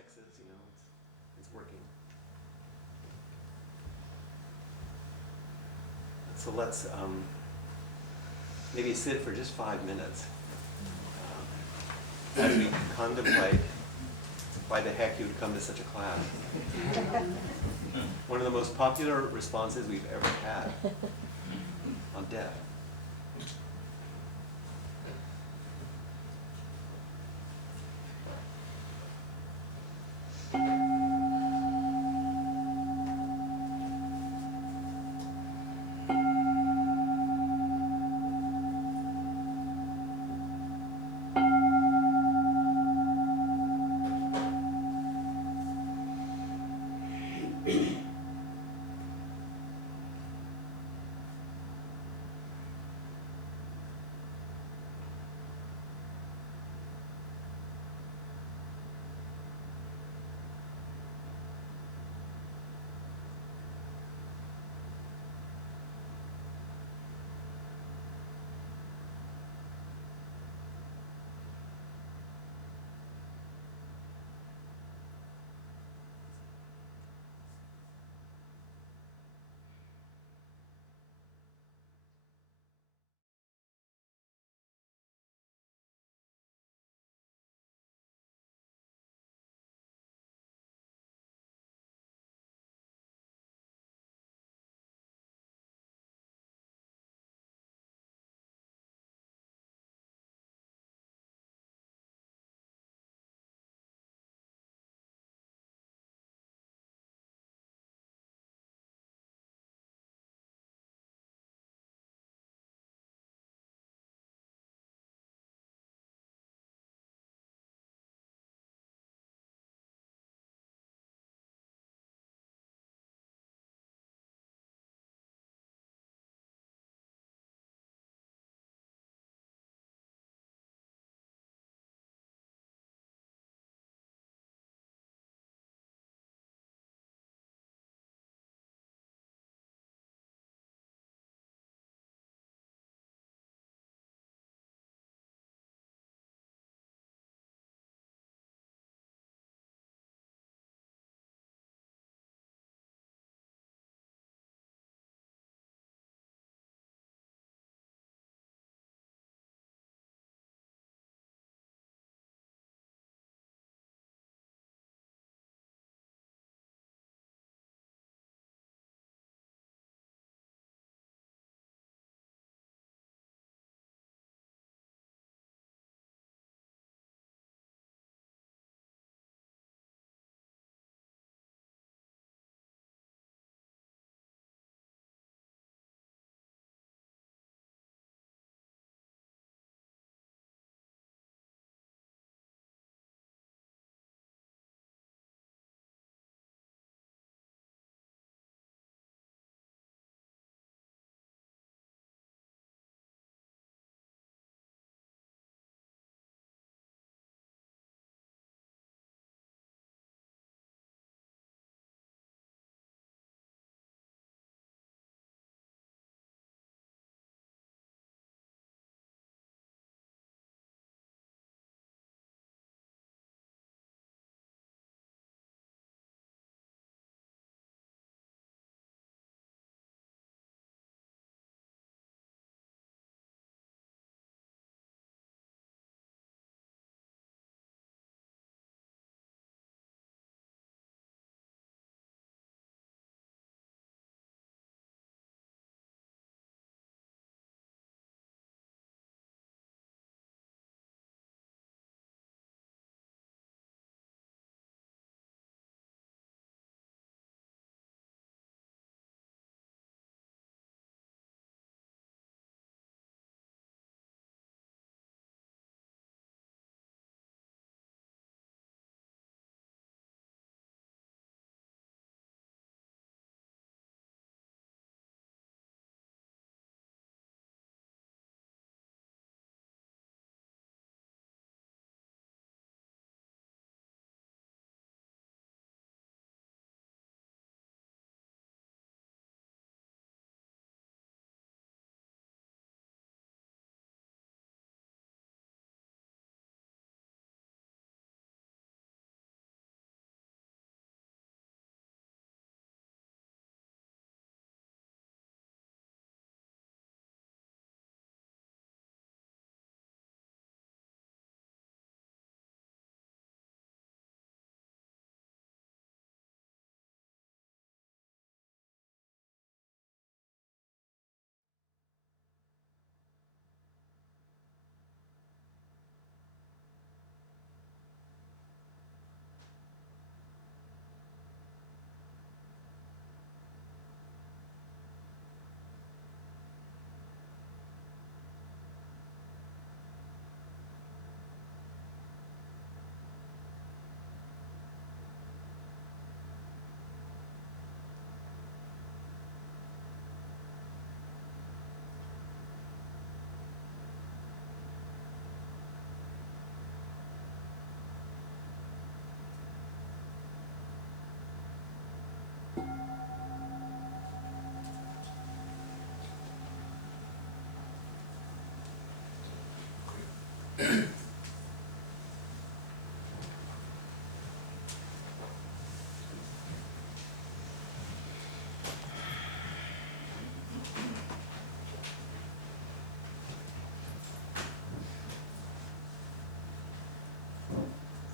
Texas, it's working. So let's maybe sit for just 5 minutes as we contemplate why the heck you would come to such a class. One of the most popular responses we've ever had on death.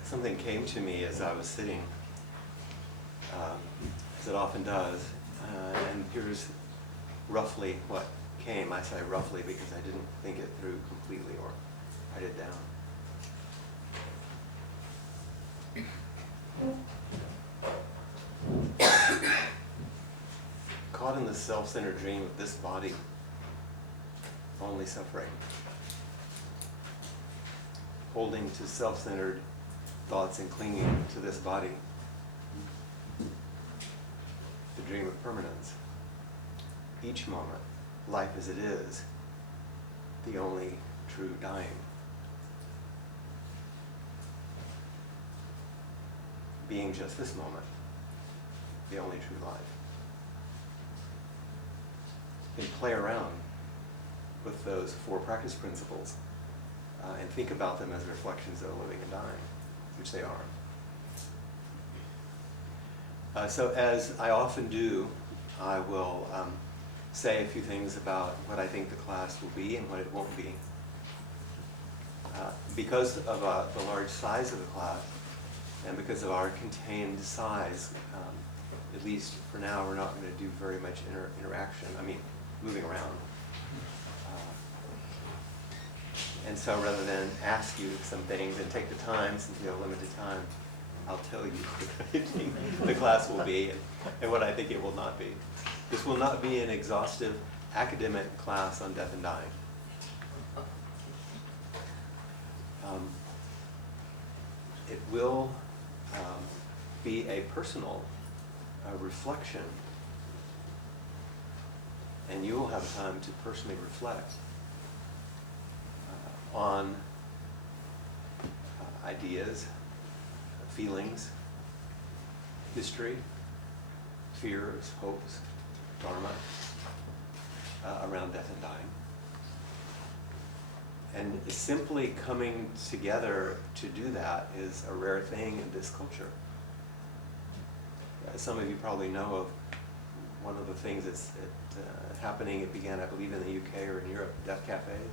Something came to me as I was sitting, as it often does, and here's roughly what came. I say roughly because I didn't think it through completely or write it down. Caught in the self-centered dream of this body, only suffering. Holding to self-centered thoughts and clinging to this body. The dream of permanence. Each moment, life as it is, the only true dying. Being just this moment, the only true life. You can play around with those 4 practice principles and think about them as reflections of living and dying, which they are. So as I often do, I will say a few things about what I think the class will be and what it won't be. Because of the large size of the class, and because of our contained size, at least for now, we're not going to do very much interaction. I mean, moving around. And so rather than ask you some things and take the time, since we have limited time, I'll tell you what I think the class will be and what I think it will not be. This will not be an exhaustive academic class on death and dying. It will be a personal reflection, and you will have time to personally reflect on ideas, feelings, history, fears, hopes, dharma, around death and dying. And simply coming together to do that is a rare thing in this culture. As some of you probably know of, one of the things that's happening, it began, I believe, in the UK or in Europe, death cafes,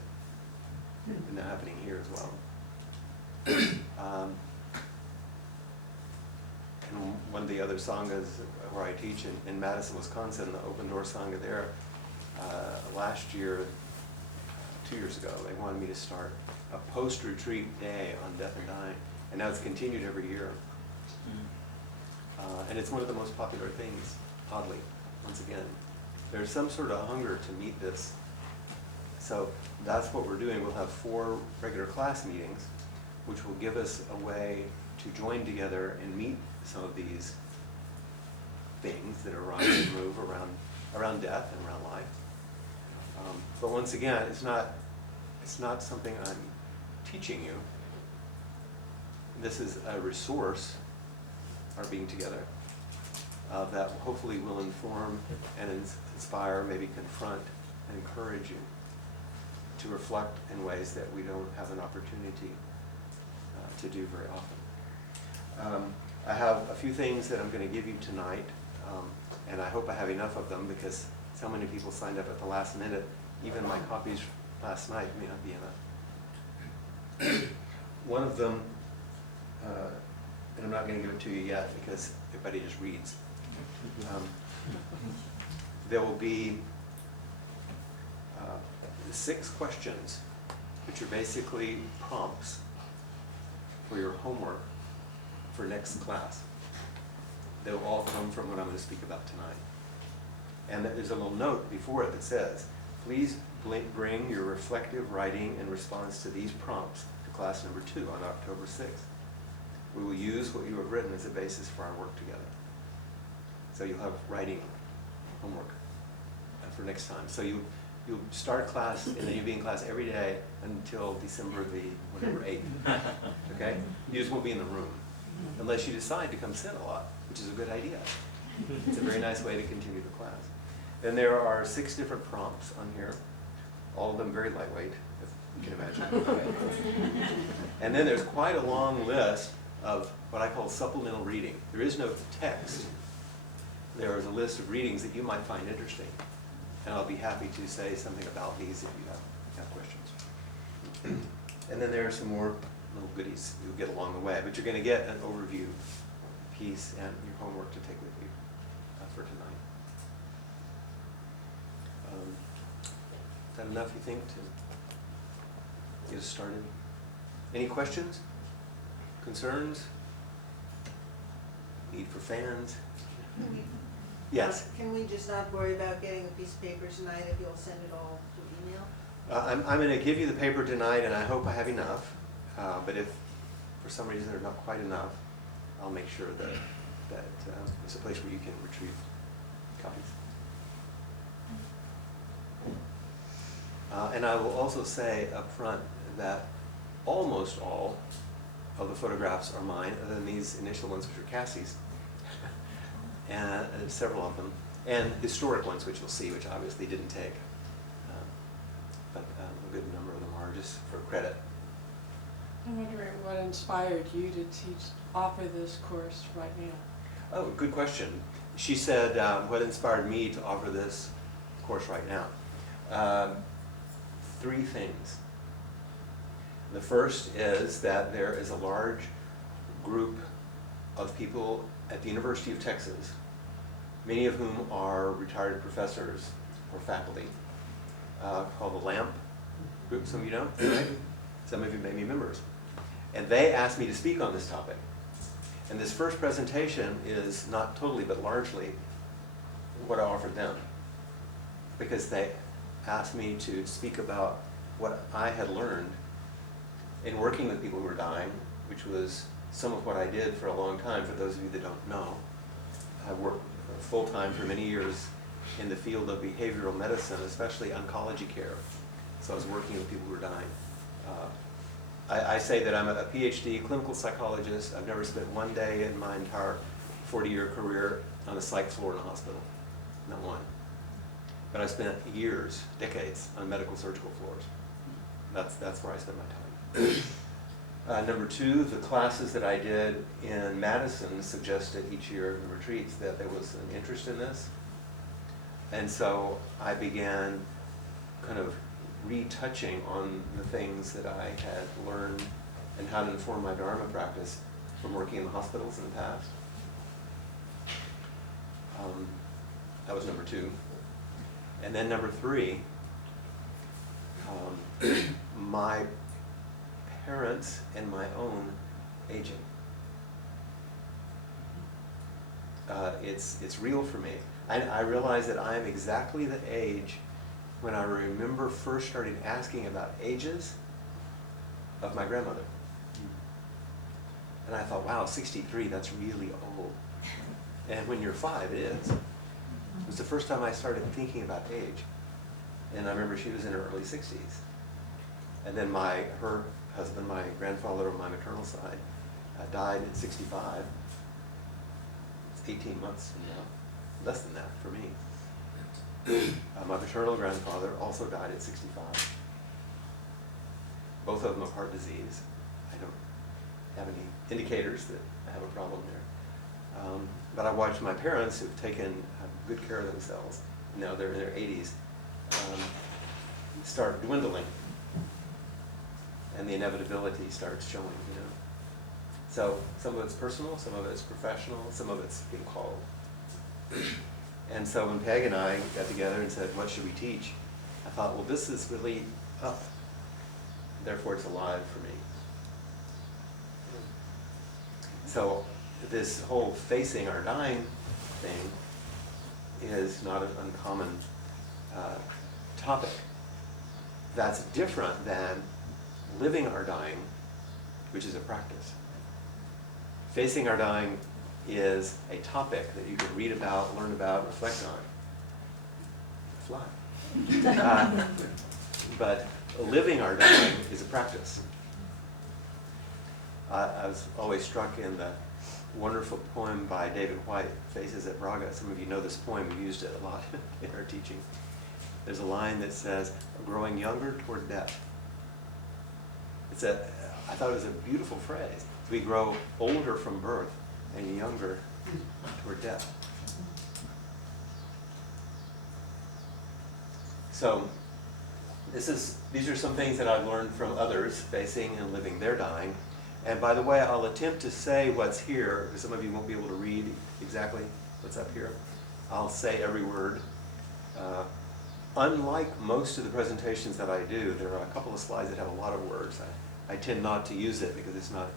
and now happening here as well. And one of the other sanghas where I teach in Madison, Wisconsin, the Open Door Sangha there, last year, 2 years ago, they wanted me to start a post-retreat day on death and dying, and now it's continued every year. And it's one of the most popular things, oddly, once again. There's some sort of hunger to meet this. So that's what we're doing. We'll have 4 regular class meetings, which will give us a way to join together and meet some of these things that arise and move around death and around life. But once again, it's not something I'm teaching you. This is a resource, our being together, that hopefully will inform and inspire, maybe confront and encourage you to reflect in ways that we don't have an opportunity to do very often. I have a few things that I'm going to give you tonight, and I hope I have enough of them because so many people signed up at the last minute. Even my copies last night may not be enough. One of them, and I'm not going to give it to you yet because everybody just reads. There will be 6 questions, which are basically prompts for your homework for next class. They'll all come from what I'm going to speak about tonight. And there's a little note before it that says, please bring your reflective writing in response to these prompts to class number 2 on October 6th. We will use what you have written as a basis for our work together. So you'll have writing homework for next time. So you'll start class, and then you'll be in class every day until December the 8th. Okay? You just won't be in the room unless you decide to come sit a lot, which is a good idea. It's a very nice way to continue the class. Then there are 6 different prompts on here, all of them very lightweight. you can imagine. And then there's quite a long list of what I call supplemental reading. There is no text. There is a list of readings that you might find interesting. And I'll be happy to say something about these if you have questions. And then there are some more little goodies you'll get along the way. But you're going to get an overview piece and your homework to take with you for tonight. Is that enough, you think, to get us started? Any questions? Concerns? Need for fans? Yes? Can we just not worry about getting a piece of paper tonight if you'll send it all through email? I'm going to give you the paper tonight, and I hope I have enough. But if for some reason there's not quite enough, I'll make sure that there's a place where you can retrieve copies. And I will also say up front that almost all of the photographs are mine, other than these initial ones, which are Cassie's, and several of them, and historic ones, which you'll see, which I obviously didn't take. But a good number of them are just for credit. I'm wondering what inspired you to offer this course right now? Oh, good question. She said, what inspired me to offer this course right now? 3 things. The first is that there is a large group of people at the University of Texas, many of whom are retired professors or faculty, called the LAMP group. Some of you know, right? Some of you may be members. And they asked me to speak on this topic. And this first presentation is not totally, but largely what I offered them. Because they asked me to speak about what I had learned in working with people who were dying, which was some of what I did for a long time. For those of you that don't know, I worked full-time for many years in the field of behavioral medicine, especially oncology care. So I was working with people who were dying. I say that I'm a PhD clinical psychologist. I've never spent one day in my entire 40-year career on a psych floor in a hospital, not one. But I spent years, decades, on medical surgical floors. That's where I spent my time. Number 2, the classes that I did in Madison suggested each year in the retreats that there was an interest in this. And so I began kind of retouching on the things that I had learned and how to inform my Dharma practice from working in the hospitals in the past. That was number 2. And then number 3, my parents and my own aging. It's real for me. I realize that I am exactly the age when I remember first starting asking about ages of my grandmother. And I thought, wow, 63, that's really old. And when you're 5, it is. It was the first time I started thinking about age. And I remember she was in her early 60s. And then her husband, my grandfather on my maternal side, died at 65. It's 18 months from now. Less than that for me. My paternal grandfather also died at 65. Both of them of heart disease. I don't have any indicators that I have a problem there. But I watched my parents, who've taken good care of themselves, now they're in their 80s, start dwindling. And the inevitability starts showing, you know. So some of it's personal, some of it's professional, some of it's being called. And so when Peg and I got together and said, what should we teach? I thought, well, this is really up. Therefore, it's alive for me. So this whole facing our dying thing is not an uncommon topic. That's different than living our dying, which is a practice. Facing our dying is a topic that you can read about, learn about, reflect on. Fly. But living our dying is a practice. I was always struck in the wonderful poem by David White, Faces at Braga. Some of you know this poem. We've used it a lot in our teaching. There's a line that says, growing younger toward death. I thought it was a beautiful phrase. We grow older from birth and younger toward death. So these are some things that I've learned from others facing and living their dying. And by the way, I'll attempt to say what's here, because some of you won't be able to read exactly what's up here. I'll say every word. Unlike most of the presentations that I do, there are a couple of slides that have a lot of words. I tend not to use it because it's not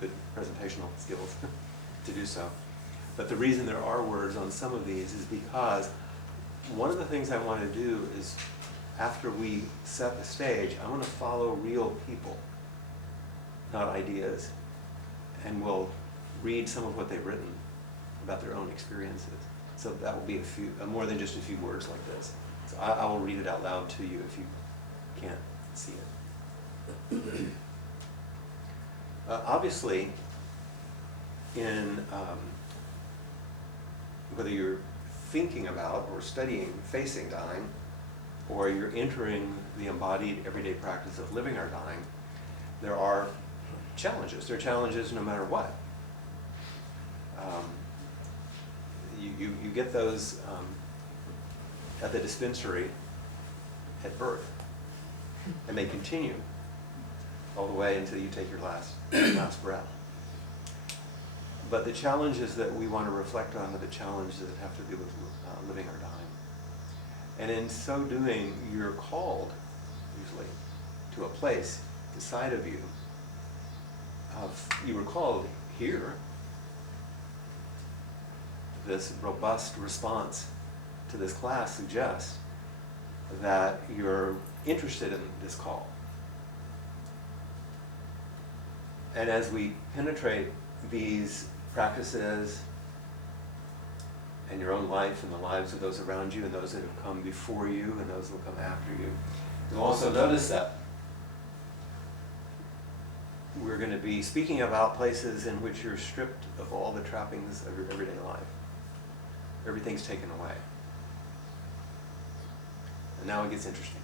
good presentational skills to do so. But the reason there are words on some of these is because one of the things I want to do is, after we set the stage, I want to follow real people, not ideas, and we'll read some of what they've written about their own experiences. So that will be more than just a few words like this. So I will read it out loud to you if you can't see it. Obviously, in whether you're thinking about or studying facing dying, or you're entering the embodied everyday practice of living our dying, there are challenges. There are challenges no matter what. You get those at the dispensary at birth, and they continue all the way until you take your last breath. But the challenges that we want to reflect on are the challenges that have to do with living our dying. And in so doing, you're called, usually, to a place inside of you. You were called here. This robust response to this class suggests that you're interested in this call. And as we penetrate these practices and your own life and the lives of those around you and those that have come before you and those that will come after you, you'll also notice that we're going to be speaking about places in which you're stripped of all the trappings of your everyday life. Everything's taken away. And now it gets interesting.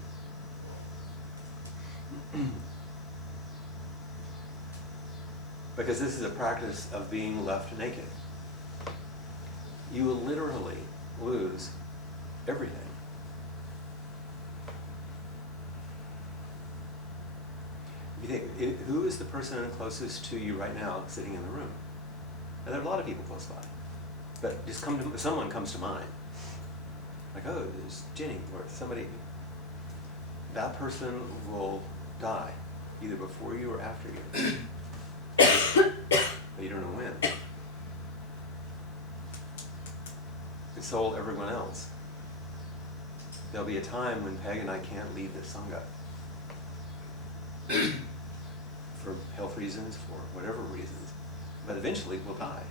Because this is a practice of being left naked. You will literally lose everything. You think, who is the person closest to you right now sitting in the room? And there are a lot of people close by. But just someone comes to mind. Like, oh, there's Jenny or somebody. That person will die, either before you or after you. But you don't know when. And so will everyone else. There'll be a time when Peg and I can't leave the Sangha. For health reasons, for whatever reasons. But eventually we'll die.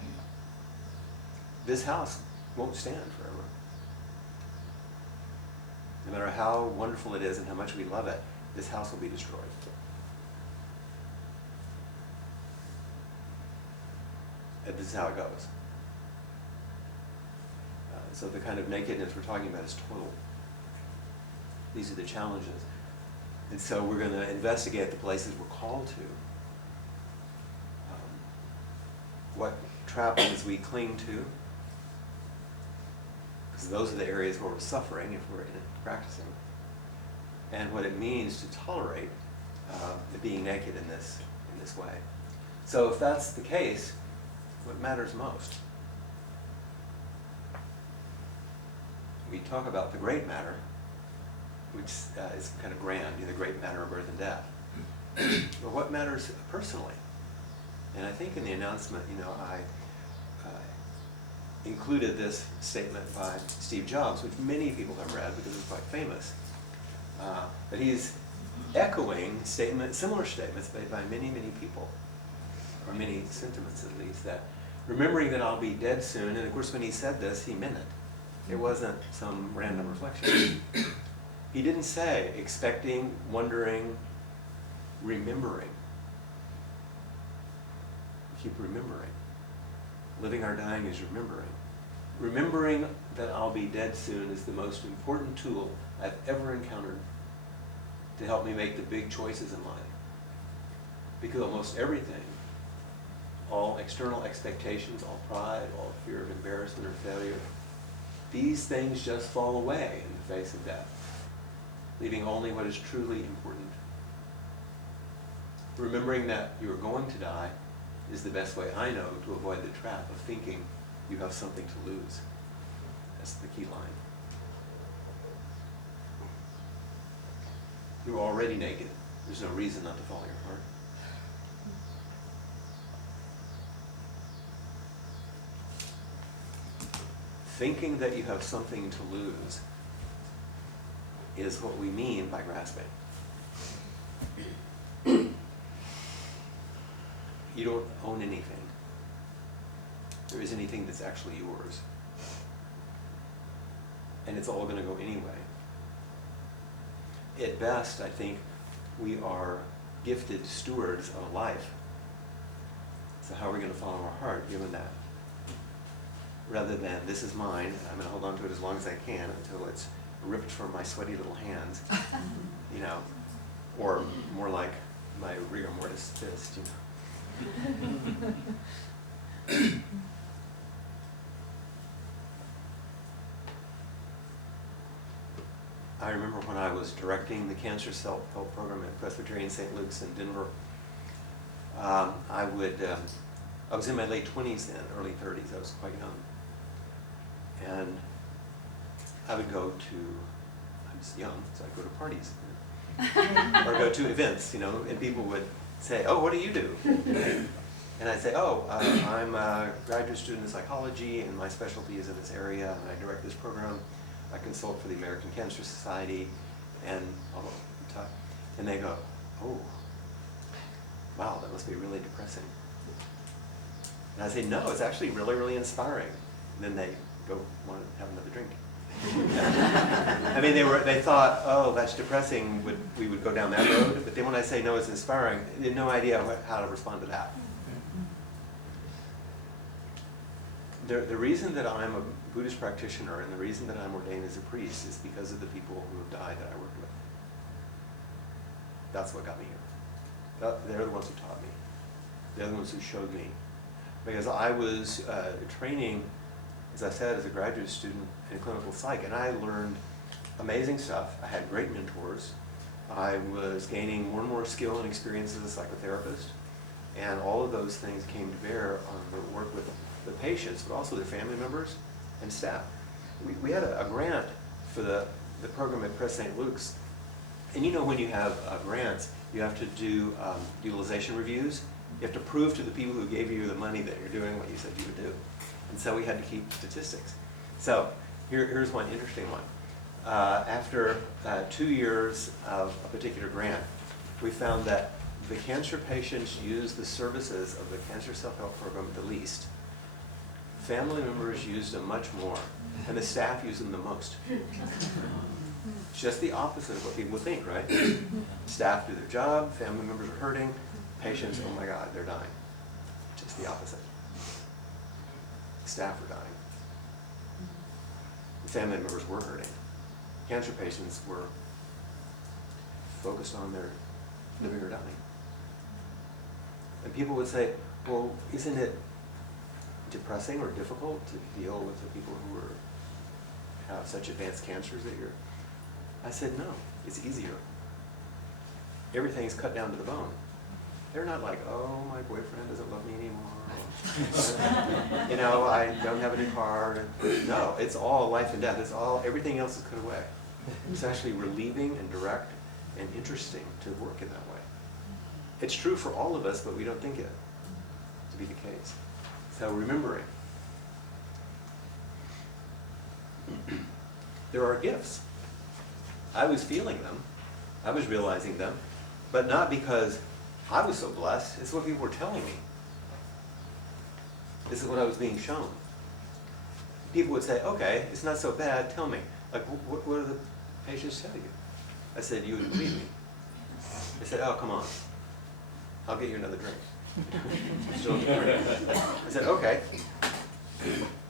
This house won't stand forever. No matter how wonderful it is and how much we love it, this house will be destroyed. And this is how it goes. So the kind of nakedness we're talking about is total. These are the challenges. And so we're going to investigate the places we're called to. What trappings we cling to. Because those are the areas where we're suffering if we're in it, practicing. And what it means to tolerate being naked in this way. So if that's the case, what matters most? We talk about the great matter, which is kind of grand, the great matter of birth and death. But what matters personally? And I think in the announcement, I included this statement by Steve Jobs, which many people have read because it's quite famous. But he's echoing similar statements made by many, many people, or many sentiments at least, that remembering that I'll be dead soon, and of course when he said this, he meant it. It wasn't some random reflection. He didn't say expecting, wondering, remembering. Keep remembering. Living our dying is remembering. Remembering that I'll be dead soon is the most important tool I've ever encountered to help me make the big choices in life. Because almost everything, all external expectations, all pride, all fear of embarrassment or failure, these things just fall away in the face of death, leaving only what is truly important. Remembering that you are going to die is the best way I know to avoid the trap of thinking you have something to lose. That's the key line. You're already naked. There's no reason not to follow your heart. Thinking that you have something to lose is what we mean by grasping. You don't own anything. There isn't anything that's actually yours. And it's all going to go anyway. At best, I think we are gifted stewards of a life. So how are we going to follow our heart given that? Rather than, this is mine, I'm going to hold on to it as long as I can until it's ripped from my sweaty little hands, you know, or more like my rigor mortis fist, you know. I remember when I was directing the cancer self-help program at Presbyterian St. Luke's in Denver, I was in my late 20s then, early 30s, I was quite young. And I would go to, I was young, so I'd go to parties, or go to events, you know, and people would say, oh, what do you do? And I'd say, oh, I'm a graduate student in psychology, and my specialty is in this area, and I direct this program. I consult for the American Cancer Society, and and they go, oh, wow, that must be really depressing. And I say, no, it's actually really, really inspiring. And then they go want to have another drink. I mean, they thought, oh, that's depressing, we would go down that road. But then when I say, no, it's inspiring, they had no idea how to respond to that. The reason that I'm a Buddhist practitioner and the reason that I'm ordained as a priest is because of the people who have died that I worked with. That's what got me here. They're the ones who taught me. They're the ones who showed me. Because I was training, as I said, as a graduate student in clinical psych, and I learned amazing stuff. I had great mentors. I was gaining more and more skill and experience as a psychotherapist, and all of those things came to bear on the work with the patients, but also their family members and staff. We had a grant for the program at Pres St. Luke's, and you know when you have grants, you have to do utilization reviews. You have to prove to the people who gave you the money that you're doing what you said you would do. And so we had to keep statistics. So here's one interesting one. After 2 years of a particular grant, we found that the cancer patients used the services of the cancer self-help program the least. Family members used them much more, and the staff used them the most. Just the opposite of what people would think, right? Staff do their job, family members are hurting, patients, oh my God, they're dying. Just the opposite. Staff are dying. The family members were hurting. Cancer patients were focused on their living or dying. And people would say, well, isn't it depressing or difficult to deal with the people who have such advanced cancers that you're... I said, no, it's easier. Everything's cut down to the bone. They're not like, oh, my boyfriend doesn't love me anymore. You know, I don't have a new car. No, it's all life and death. It's all, everything else is cut away. It's actually relieving and direct and interesting to work in that way. It's true for all of us, but we don't think it to be the case. So remembering. There are gifts. I was feeling them. I was realizing them, but not because I was so blessed. It's what people were telling me. This is what I was being shown. People would say, okay, it's not so bad, tell me. Like, what do the patients tell you? I said, you would believe me. They said, oh, come on. I'll get you another drink. Still drink. I said, okay.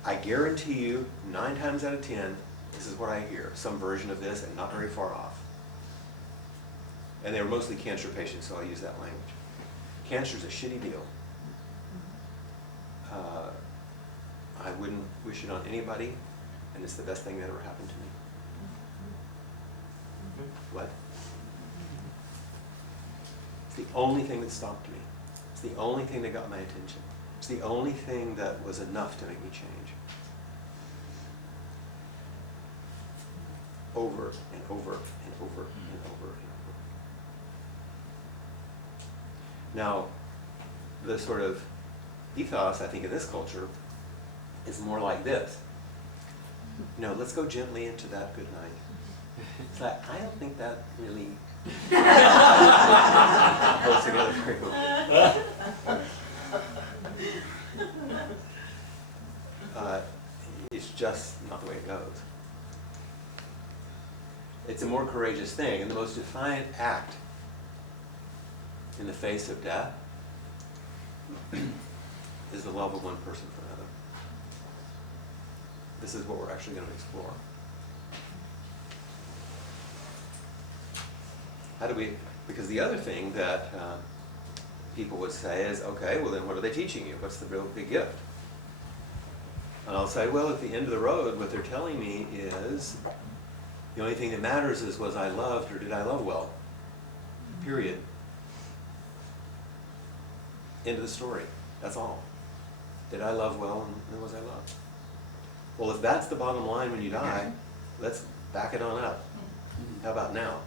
I guarantee you, 9 times out of 10, this is what I hear. Some version of this and not very far off. And they were mostly cancer patients, so I'll use that language. Cancer's a shitty deal. I wouldn't wish it on anybody, and it's the best thing that ever happened to me. What? It's the only thing that stopped me. It's the only thing that got my attention. It's the only thing that was enough to make me change. Over and over and over and over and over. Now, the sort of ethos, I think, in this culture is more like this. You know, let's go gently into that good night. It's like, I don't think that really goes together very well. It's just not the way it goes. It's a more courageous thing, and the most defiant act in the face of death is the love of one person for another. This is what we're actually going to explore. How do we, because the other thing that people would say is, okay, well then what are they teaching you? What's the real big gift? And I'll say, well, at the end of the road, what they're telling me is, the only thing that matters is, was I loved or did I love well? Period. End of the story. That's all. Did I love well and was I loved? Well, if that's the bottom line when you die, let's back it on up. How about now?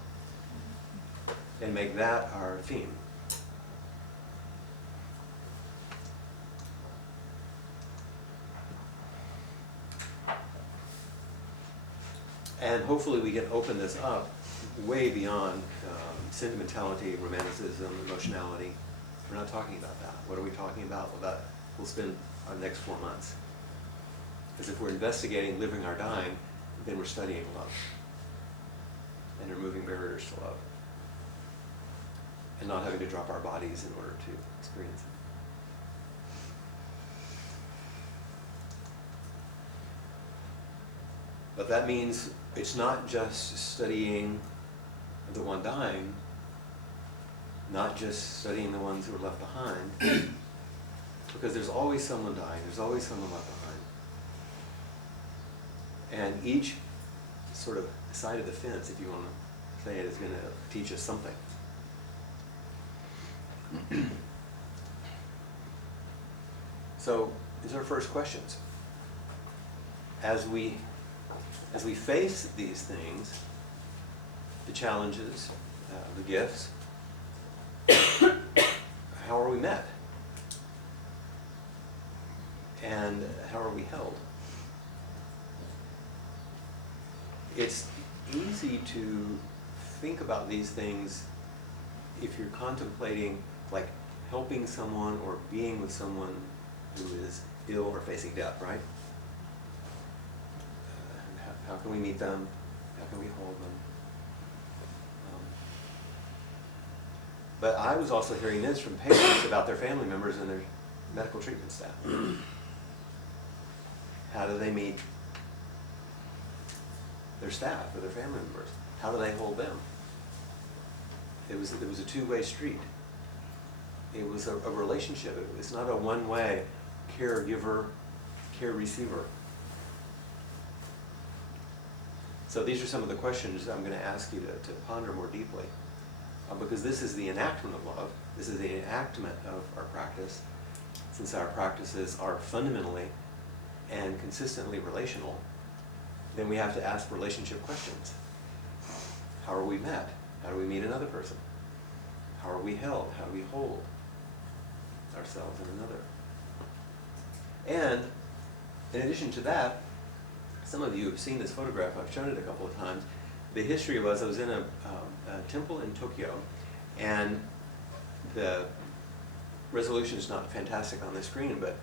And make that our theme. And hopefully we can open this up way beyond sentimentality, romanticism, emotionality. We're not talking about that. What are we talking about? Well, that we'll spend our next 4 months. Because if we're investigating living or dying, then we're studying love and removing barriers to love and not having to drop our bodies in order to experience it. But that means it's not just studying the one dying, not just studying the ones who are left behind, because there's always someone dying, there's always someone left behind. And each sort of side of the fence, if you want to say it, is going to teach us something. So these are our first questions. As we face these things, the challenges, the gifts, how are we met? And how are we held? It's easy to think about these things if you're contemplating like helping someone or being with someone who is ill or facing death, right? How can we meet them? How can we hold them? But I was also hearing this from patients about their family members and their medical treatment staff. How do they meet their staff or their family members? How do they hold them? It was a two-way street. It was a relationship. It's not a one-way caregiver, care receiver. So these are some of the questions I'm going to ask you to ponder more deeply. Because this is the enactment of love. This is the enactment of our practice. Since our practices are fundamentally and consistently relational, then we have to ask relationship questions. How are we met? How do we meet another person? How are we held? How do we hold ourselves and another? And in addition to that, some of you have seen this photograph. I've shown it a couple of times. The history was I was in a temple in Tokyo, and the resolution is not fantastic on the screen, but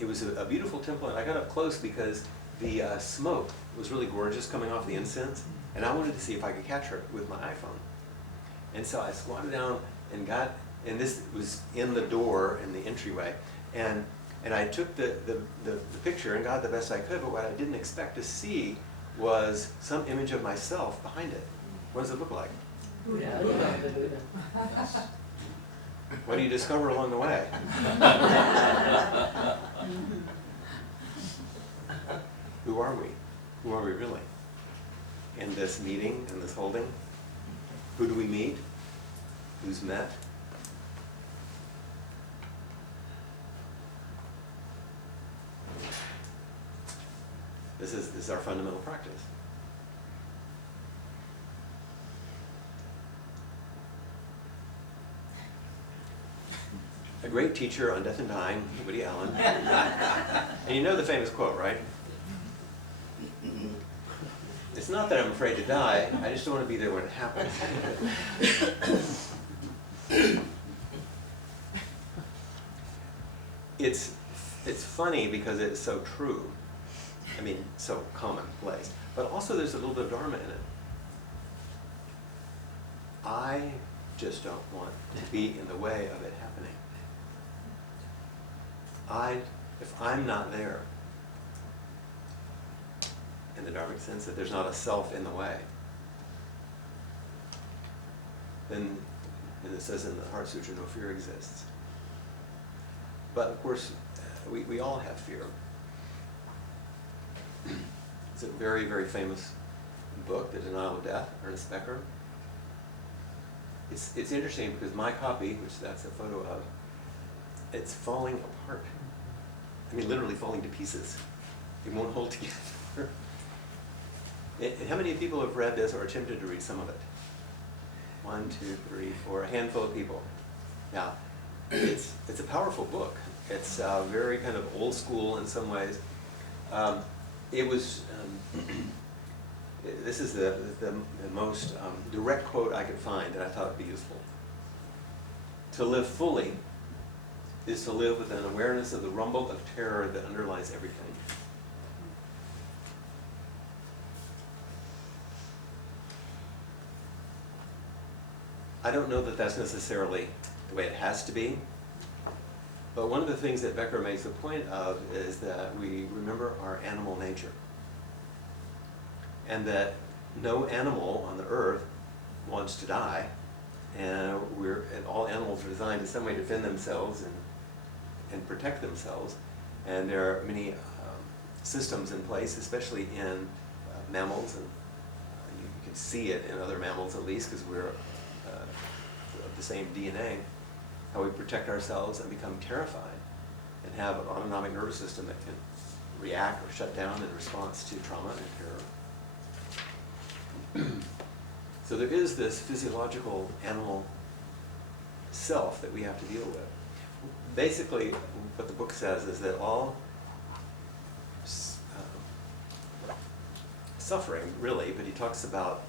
it was a beautiful temple, and I got up close because the smoke was really gorgeous coming off the incense, and I wanted to see if I could capture it with my iPhone. And so I squatted down and and this was in the door in the entryway, and I took the picture and got the best I could, but what I didn't expect to see was some image of myself behind it. What does it look like? Yeah. What do you discover along the way? Who are we? Who are we really? In this meeting, in this holding? Who do we meet? Who's met? This is our fundamental practice. A great teacher on death and dying, Woody Allen. And you know the famous quote, right? It's not that I'm afraid to die, I just don't want to be there when it happens. It's funny because it's so true. I mean, so commonplace. But also there's a little bit of dharma in it. I just don't want to be in the way of it happening. If I'm not there, in the dharmic sense that there's not a self in the way, then, and it says in the Heart Sutra, no fear exists. But of course, we all have fear. It's a very, very famous book, The Denial of Death, Ernest Becker. It's interesting because my copy, which that's a photo of, it's falling apart. I mean, literally falling to pieces. It won't hold together. How many people have read this or attempted to read some of it? 1, 2, 3, 4, a handful of people. Now, it's a powerful book. It's very kind of old school in some ways. It was, this is the most direct quote I could find that I thought would be useful. To live fully is to live with an awareness of the rumble of terror that underlies everything. I don't know that that's necessarily the way it has to be, but one of the things that Becker makes a point of is that we remember our animal nature, and that no animal on the earth wants to die, and all animals are designed in some way to defend themselves and protect themselves, and there are many systems in place, especially in mammals, and you can see it in other mammals at least, because we're of the same DNA, how we protect ourselves and become terrified and have an autonomic nervous system that can react or shut down in response to trauma and terror. So there is this physiological animal self that we have to deal with. Basically, what the book says is that all suffering, really, but he talks about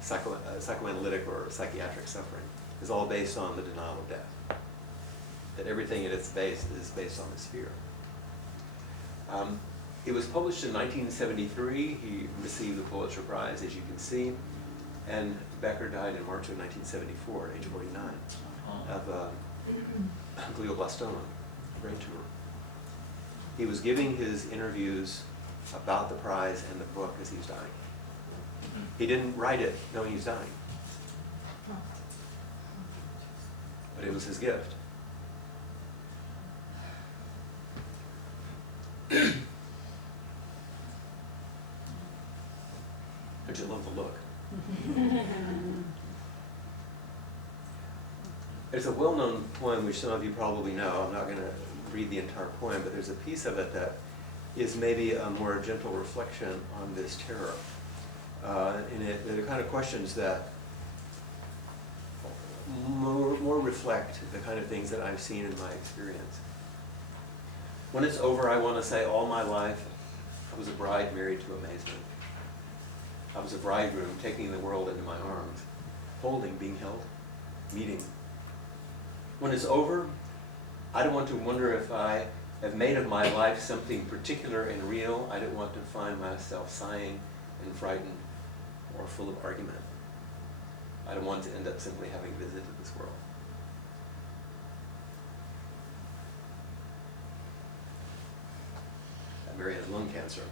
psychoanalytic or psychiatric suffering, is all based on the denial of death. That everything at its base is based on this fear. It was published in 1973. He received the Pulitzer Prize, as you can see, and Becker died in March of 1974 at age 49 of glioblastoma, brain tumor. He was giving his interviews about the prize and the book as he was dying. He didn't write it knowing he was dying, but it was his gift. Don't you love the look? There's a well-known poem which some of you probably know. I'm not going to read the entire poem, but there's a piece of it that is maybe a more gentle reflection on this terror. And there are kind of questions that more reflect the kind of things that I've seen in my experience. When it's over, I want to say, all my life, I was a bride married to amazement. I was a bridegroom taking the world into my arms, holding, being held, meeting. When it's over, I don't want to wonder if I have made of my life something particular and real. I don't want to find myself sighing and frightened or full of argument. I don't want to end up simply having visited this world. Mary has lung cancer,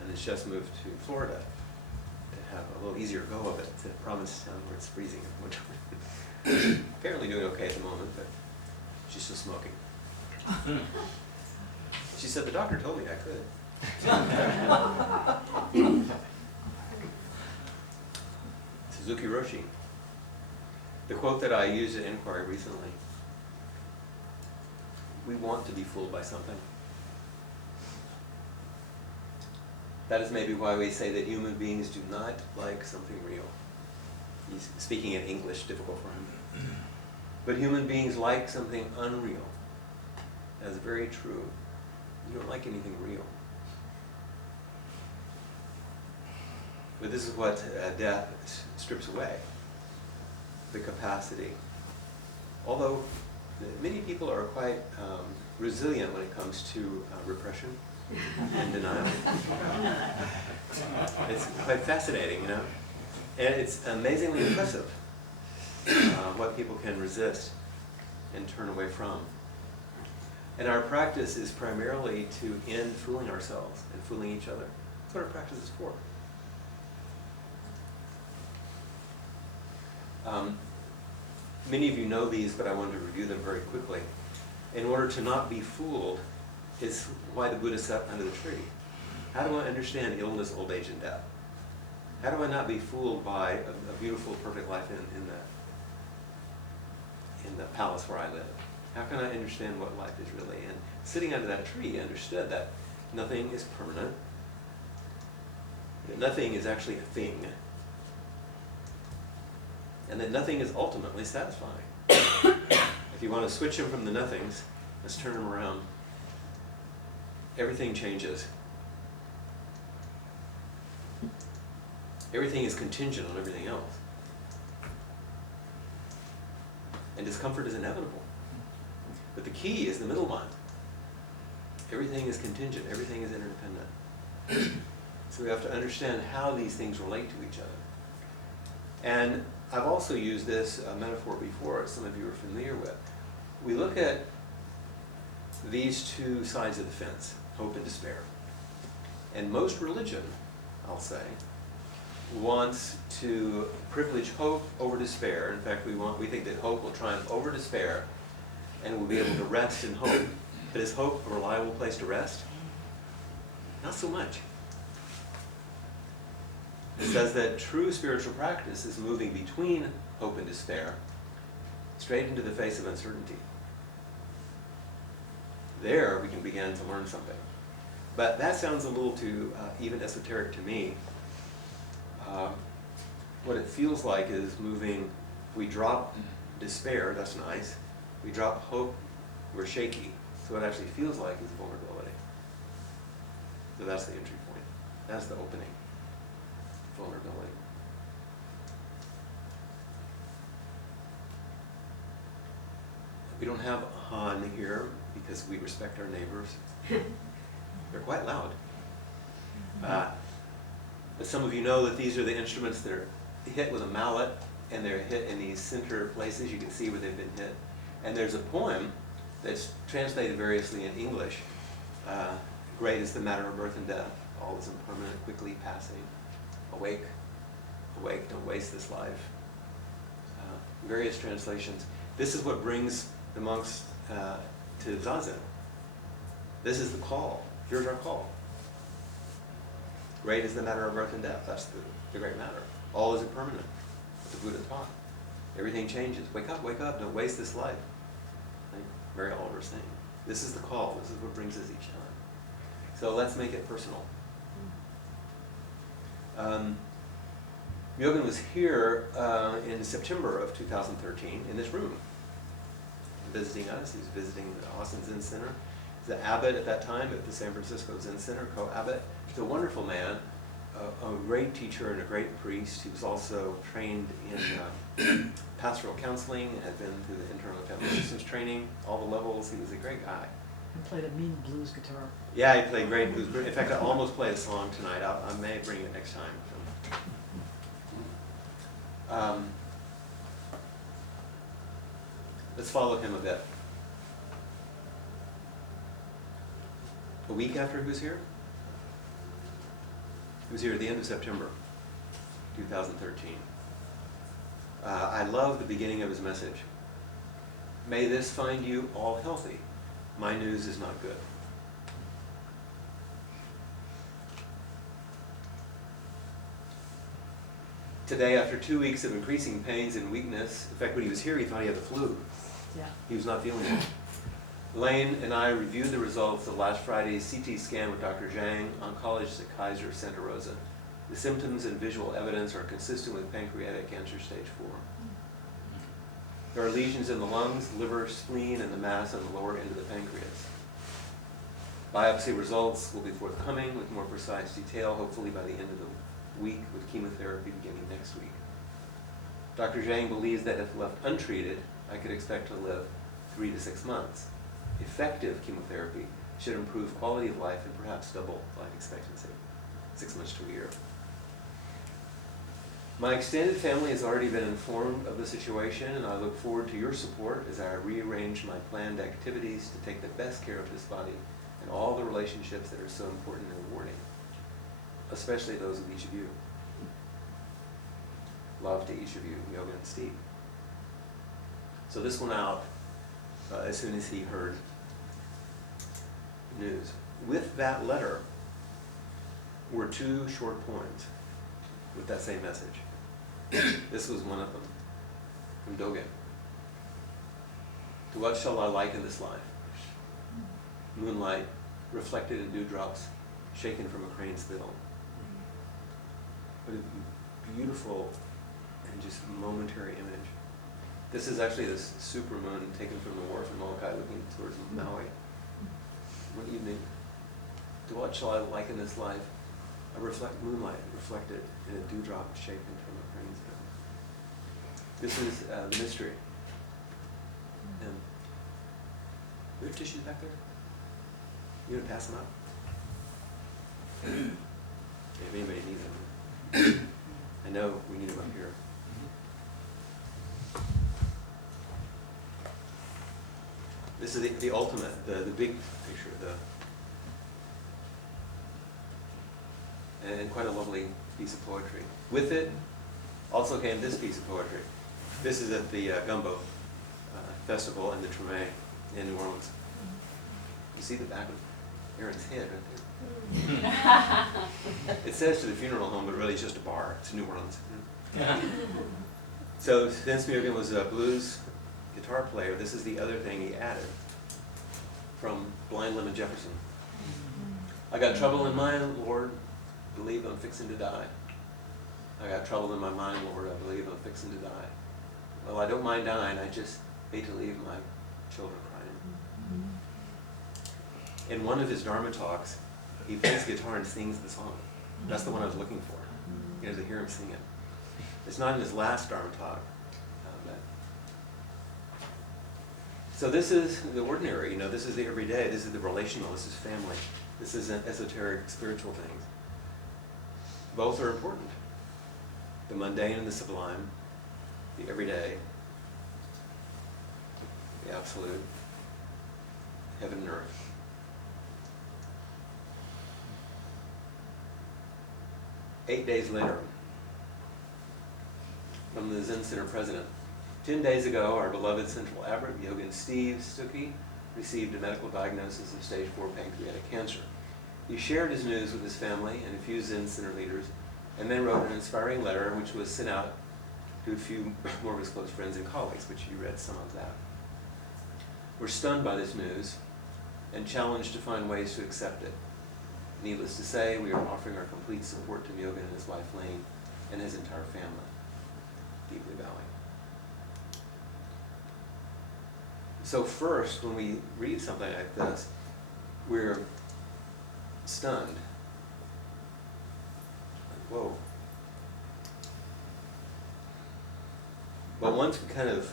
and has just moved to Florida to have a little easier go of it. It's a provincetown where it's freezing in winter. Apparently doing okay at the moment, but she's still smoking. She said, the doctor told me I could. Suzuki Roshi. The quote that I used at Inquiry recently: we want to be fooled by something. That is maybe why we say that human beings do not like something real. He's speaking in English, difficult for him. But human beings like something unreal. That's very true. You don't like anything real. But this is what death strips away, the capacity. Although many people are quite resilient when it comes to repression and denial. It's quite fascinating, you know? And it's amazingly impressive what people can resist and turn away from. And our practice is primarily to end fooling ourselves and fooling each other. That's what our practice is for. Many of you know these, but I wanted to review them very quickly. In order to not be fooled is why the Buddha sat under the tree. How do I understand illness, old age, and death? How do I not be fooled by a beautiful, perfect life in the palace where I live? How can I understand what life is really? And sitting under that tree, I understood that nothing is permanent, that nothing is actually a thing, and that nothing is ultimately satisfying. If you want to switch them from the nothings, let's turn them around. Everything changes. Everything is contingent on everything else. And discomfort is inevitable. But the key is the middle one. Everything is contingent, everything is interdependent. So we have to understand how these things relate to each other. And I've also used this metaphor before, some of you are familiar with. We look at these two sides of the fence, hope and despair. And most religion, I'll say, wants to privilege hope over despair. In fact, we think that hope will triumph over despair and we'll be able to rest in hope. But is hope a reliable place to rest? Not so much. It says that true spiritual practice is moving between hope and despair, straight into the face of uncertainty. There we can begin to learn something. But that sounds a little too even esoteric to me. What it feels like is moving, we drop despair, that's nice. We drop hope, we're shaky. So what it actually feels like is vulnerability. So that's the entry point. That's the opening. Vulnerability. We don't have a Han here because we respect our neighbors. They're quite loud. But some of you know that these are the instruments that are hit with a mallet, and they're hit in these center places. You can see where they've been hit. And there's a poem that's translated variously in English. Great is the matter of birth and death. All is impermanent, quickly passing. Awake, awake, don't waste this life. Various translations. This is what brings the monks to Zazen. This is the call. Here's our call. Great is the matter of birth and death. That's the great matter. All is impermanent. What the Buddha taught. Everything changes. Wake up, don't waste this life. Like Mary Oliver's saying. This is the call. This is what brings us each time. So let's make it personal. Yogan was here in September of 2013 in this room, visiting us. He was visiting the Austin Zen Center. He's the abbot at that time at the San Francisco Zen Center, co-abbot. He's a wonderful man, a great teacher and a great priest. He was also trained in pastoral counseling, had been through the internal family systems training, all the levels. He was a great guy. And played a mean blues guitar. Yeah, he played great blues. In fact, I almost played a song tonight. I may bring it next time. Let's follow him a bit. A week after he was here? He was here at the end of September 2013. I love the beginning of his message. May this find you all healthy. My news is not good. Today, after 2 weeks of increasing pains and weakness, in fact, when he was here, he thought he had the flu. Yeah. He was not feeling it. Lane and I reviewed the results of last Friday's CT scan with Dr. Zhang, oncologist at Kaiser Santa Rosa. The symptoms and visual evidence are consistent with pancreatic cancer stage 4. There are lesions in the lungs, liver, spleen, and the mass on the lower end of the pancreas. Biopsy results will be forthcoming with more precise detail, hopefully by the end of the week, with chemotherapy beginning next week. Dr. Zhang believes that if left untreated, I could expect to live 3 to 6 months. Effective chemotherapy should improve quality of life and perhaps double life expectancy, 6 months to a year. My extended family has already been informed of the situation, and I look forward to your support as I rearrange my planned activities to take the best care of this body and all the relationships that are so important and rewarding, especially those with each of you. Love to each of you, Yoga and Steve. So this went out as soon as he heard news. With that letter were 2 short poems with that same message. This was one of them, from Dogen. To what shall I liken this life? Moonlight reflected in dewdrops shaken from a crane's bill. What a beautiful and just momentary image. This is actually this supermoon taken from the wharf in Molokai looking towards Maui. One evening, to what shall I liken this life? Moonlight reflected in a dewdrop shaken from a crane's bill. This is the mystery. And we have tissues back there? You gonna pass them out? If anybody needs them. I know we need them up here. This is the ultimate, the big picture, and quite a lovely piece of poetry. With it also came this piece of poetry. This is at the Gumbo Festival in the Treme in New Orleans. You see the back of Aaron's head right there. It says to the funeral home, but really it's just a bar. It's New Orleans. So Vince Mugen was a blues guitar player. This is the other thing he added from Blind Lemon Jefferson. I got trouble in mind, Lord, believe I'm fixing to die. I got trouble in my mind, Lord, I believe I'm fixing to die. Well, I don't mind dying, I just hate to leave my children crying. In one of his Dharma talks, he plays guitar and sings the song. That's the one I was looking for. You know, to hear him sing it. It's not in his last Dharma talk. So this is the ordinary, this is the everyday, this is the relational, this is family, this is an esoteric spiritual things. Both are important. The mundane and the sublime, the everyday, the absolute, heaven and earth. Eight days later, from the Zen Center president, 10 days ago, our beloved Central Abbot, Yogin Steve Stuckey, received a medical diagnosis of stage 4 pancreatic cancer. He shared his news with his family and a few Zen Center leaders, and then wrote an inspiring letter which was sent out to a few more of his close friends and colleagues, which you read some of that. We're stunned by this news and challenged to find ways to accept it. Needless to say, we are offering our complete support to Myogen and his wife Lane and his entire family. Deeply bowing. So first, when we read something like this, we're stunned. Like, whoa. But once we kind of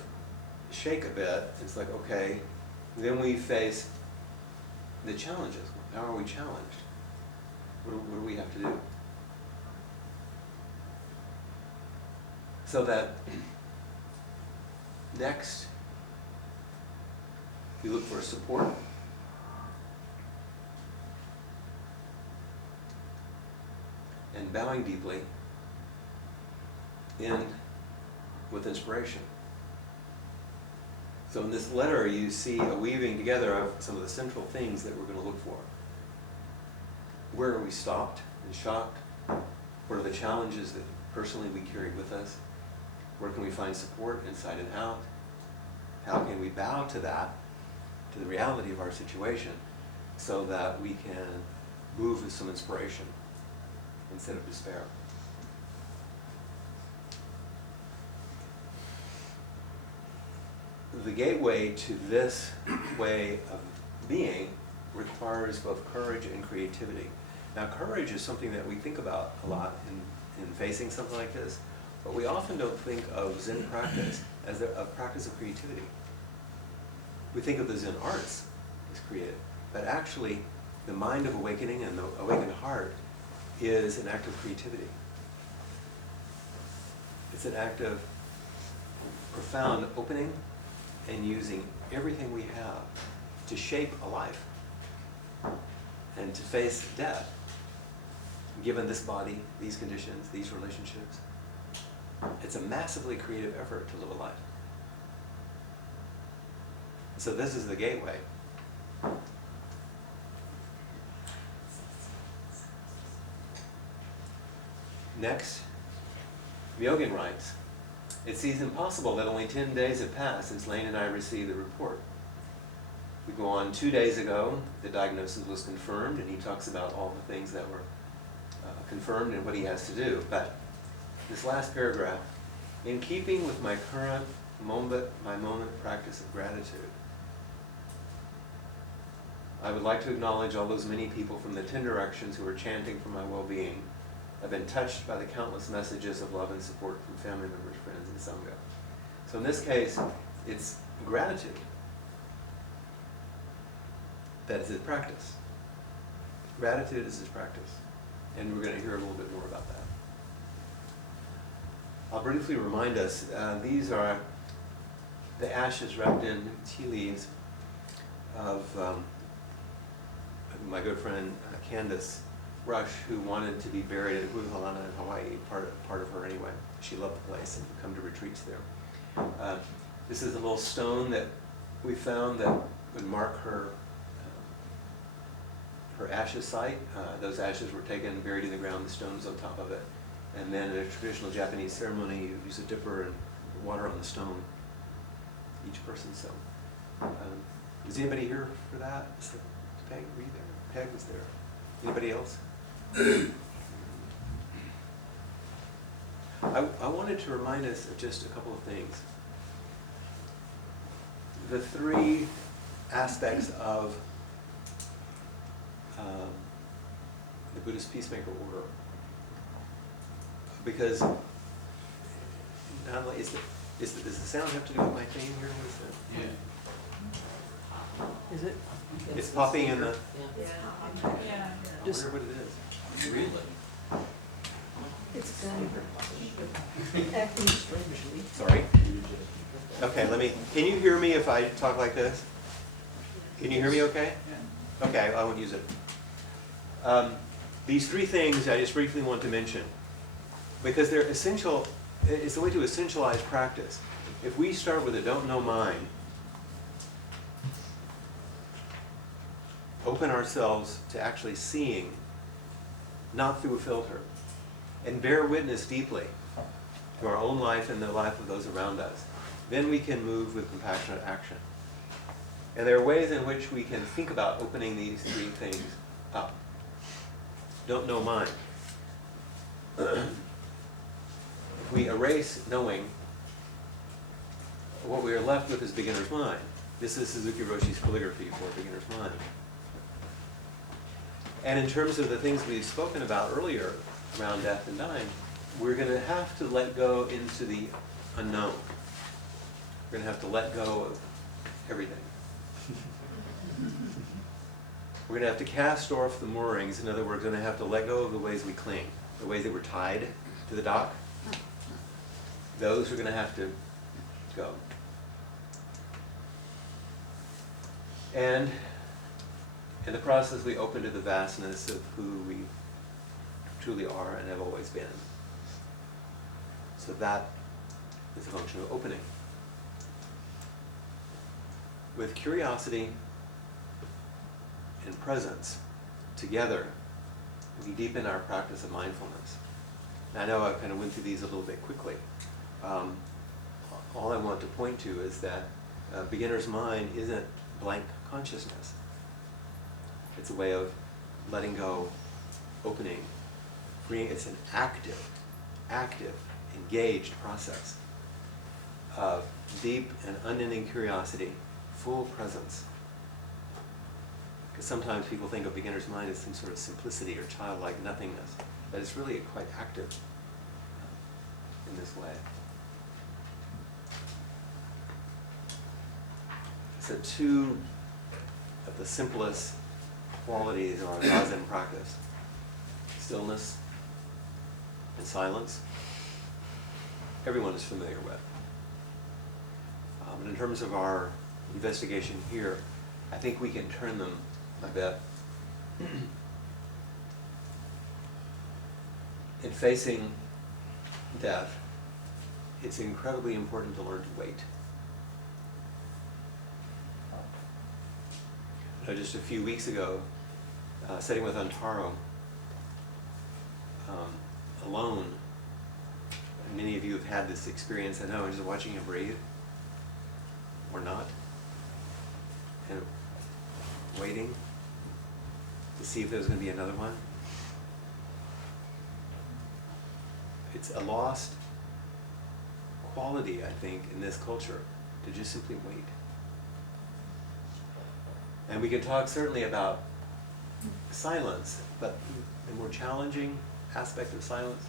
shake a bit, it's like, okay, then we face the challenges. How are we challenged? What do we have to do? So that next, you look for support. And bowing deeply in with inspiration. So in this letter, you see a weaving together of some of the central things that we're going to look for. Where are we stopped and shocked? What are the challenges that personally we carry with us? Where can we find support inside and out? How can we bow to that, to the reality of our situation, so that we can move with some inspiration instead of despair? The gateway to this way of being requires both courage and creativity. Now, courage is something that we think about a lot in facing something like this, but we often don't think of Zen practice as a practice of creativity. We think of the Zen arts as creative, but actually the mind of awakening and the awakened heart is an act of creativity. It's an act of profound opening and using everything we have to shape a life and to face death, given this body, these conditions, these relationships. It's a massively creative effort to live a life. So this is the gateway. Next, Myogen writes, "It seems impossible that only 10 days have passed since Lane and I received the report. We go on 2 days ago, the diagnosis was confirmed, and he talks about all the things that were confirmed and what he has to do. But this last paragraph, in keeping with my current moment practice of gratitude, I would like to acknowledge all those many people from the 10 directions who are chanting for my well-being. I've been touched by the countless messages of love and support from family members, friends, and Sangha." So in this case, it's gratitude that is his practice. Gratitude is his practice. And we're going to hear a little bit more about that. I'll briefly remind us, these are the ashes wrapped in tea leaves of my good friend Candace Rush, who wanted to be buried at Huihalana in Hawaii, part of her anyway. She loved the place and would come to retreats there. This is a little stone that we found that would mark her ashes site. Those ashes were taken and buried in the ground, the stone's on top of it. And then in a traditional Japanese ceremony, you use a dipper and water on the stone, each person. So, is anybody here for that? Peg, were you there? Peg was there. Anybody else? I wanted to remind us of just a couple of things. The three aspects of the Buddhist peacemaker order. Because not only does the sound have to do with my theme here? What is that? Yeah. Is it? It's popping in the... Yeah. I wonder what it is. Really? It's acting strangely. Sorry. Okay, can you hear me if I talk like this? Can you hear me okay? Okay, I won't use it. These three things I just briefly want to mention, because they're essential. It's a way to essentialize practice. If we start with a don't know mind, open ourselves to actually seeing, not through a filter, and bear witness deeply to our own life and the life of those around us, then we can move with compassionate action. And there are ways in which we can think about opening these three things up. Don't know mind. If we erase knowing, what we are left with is beginner's mind. This is Suzuki Roshi's calligraphy for beginner's mind. And in terms of the things we've spoken about earlier around death and dying, we're going to have to let go into the unknown. We're going to have to let go of everything. We're going to have to cast off the moorings. In other words, we're going to have to let go of the ways we cling, the ways that we're tied to the dock. Those are going to have to go. And in the process, we open to the vastness of who we truly are and have always been. So that is a function of opening. With curiosity and presence together, we deepen our practice of mindfulness. And I know I kind of went through these a little bit quickly. All I want to point to is that beginner's mind isn't blank consciousness. It's a way of letting go, opening, freeing. It's an active, engaged process of deep and unending curiosity, full presence. Because sometimes people think of beginner's mind as some sort of simplicity or childlike nothingness, but it's really quite active in this way. So two of the simplest qualities of our Zazen practice, stillness and silence, everyone is familiar with. And in terms of our investigation here, I think we can turn them a bit. In facing death, it's incredibly important to learn to wait. Just a few weeks ago, sitting with Antaro, alone, and many of you have had this experience, I know, just watching him breathe, or not, and waiting to see if there's going to be another one. It's a lost quality, I think, in this culture, to just simply wait. And we can talk certainly about silence, but the more challenging aspect of silence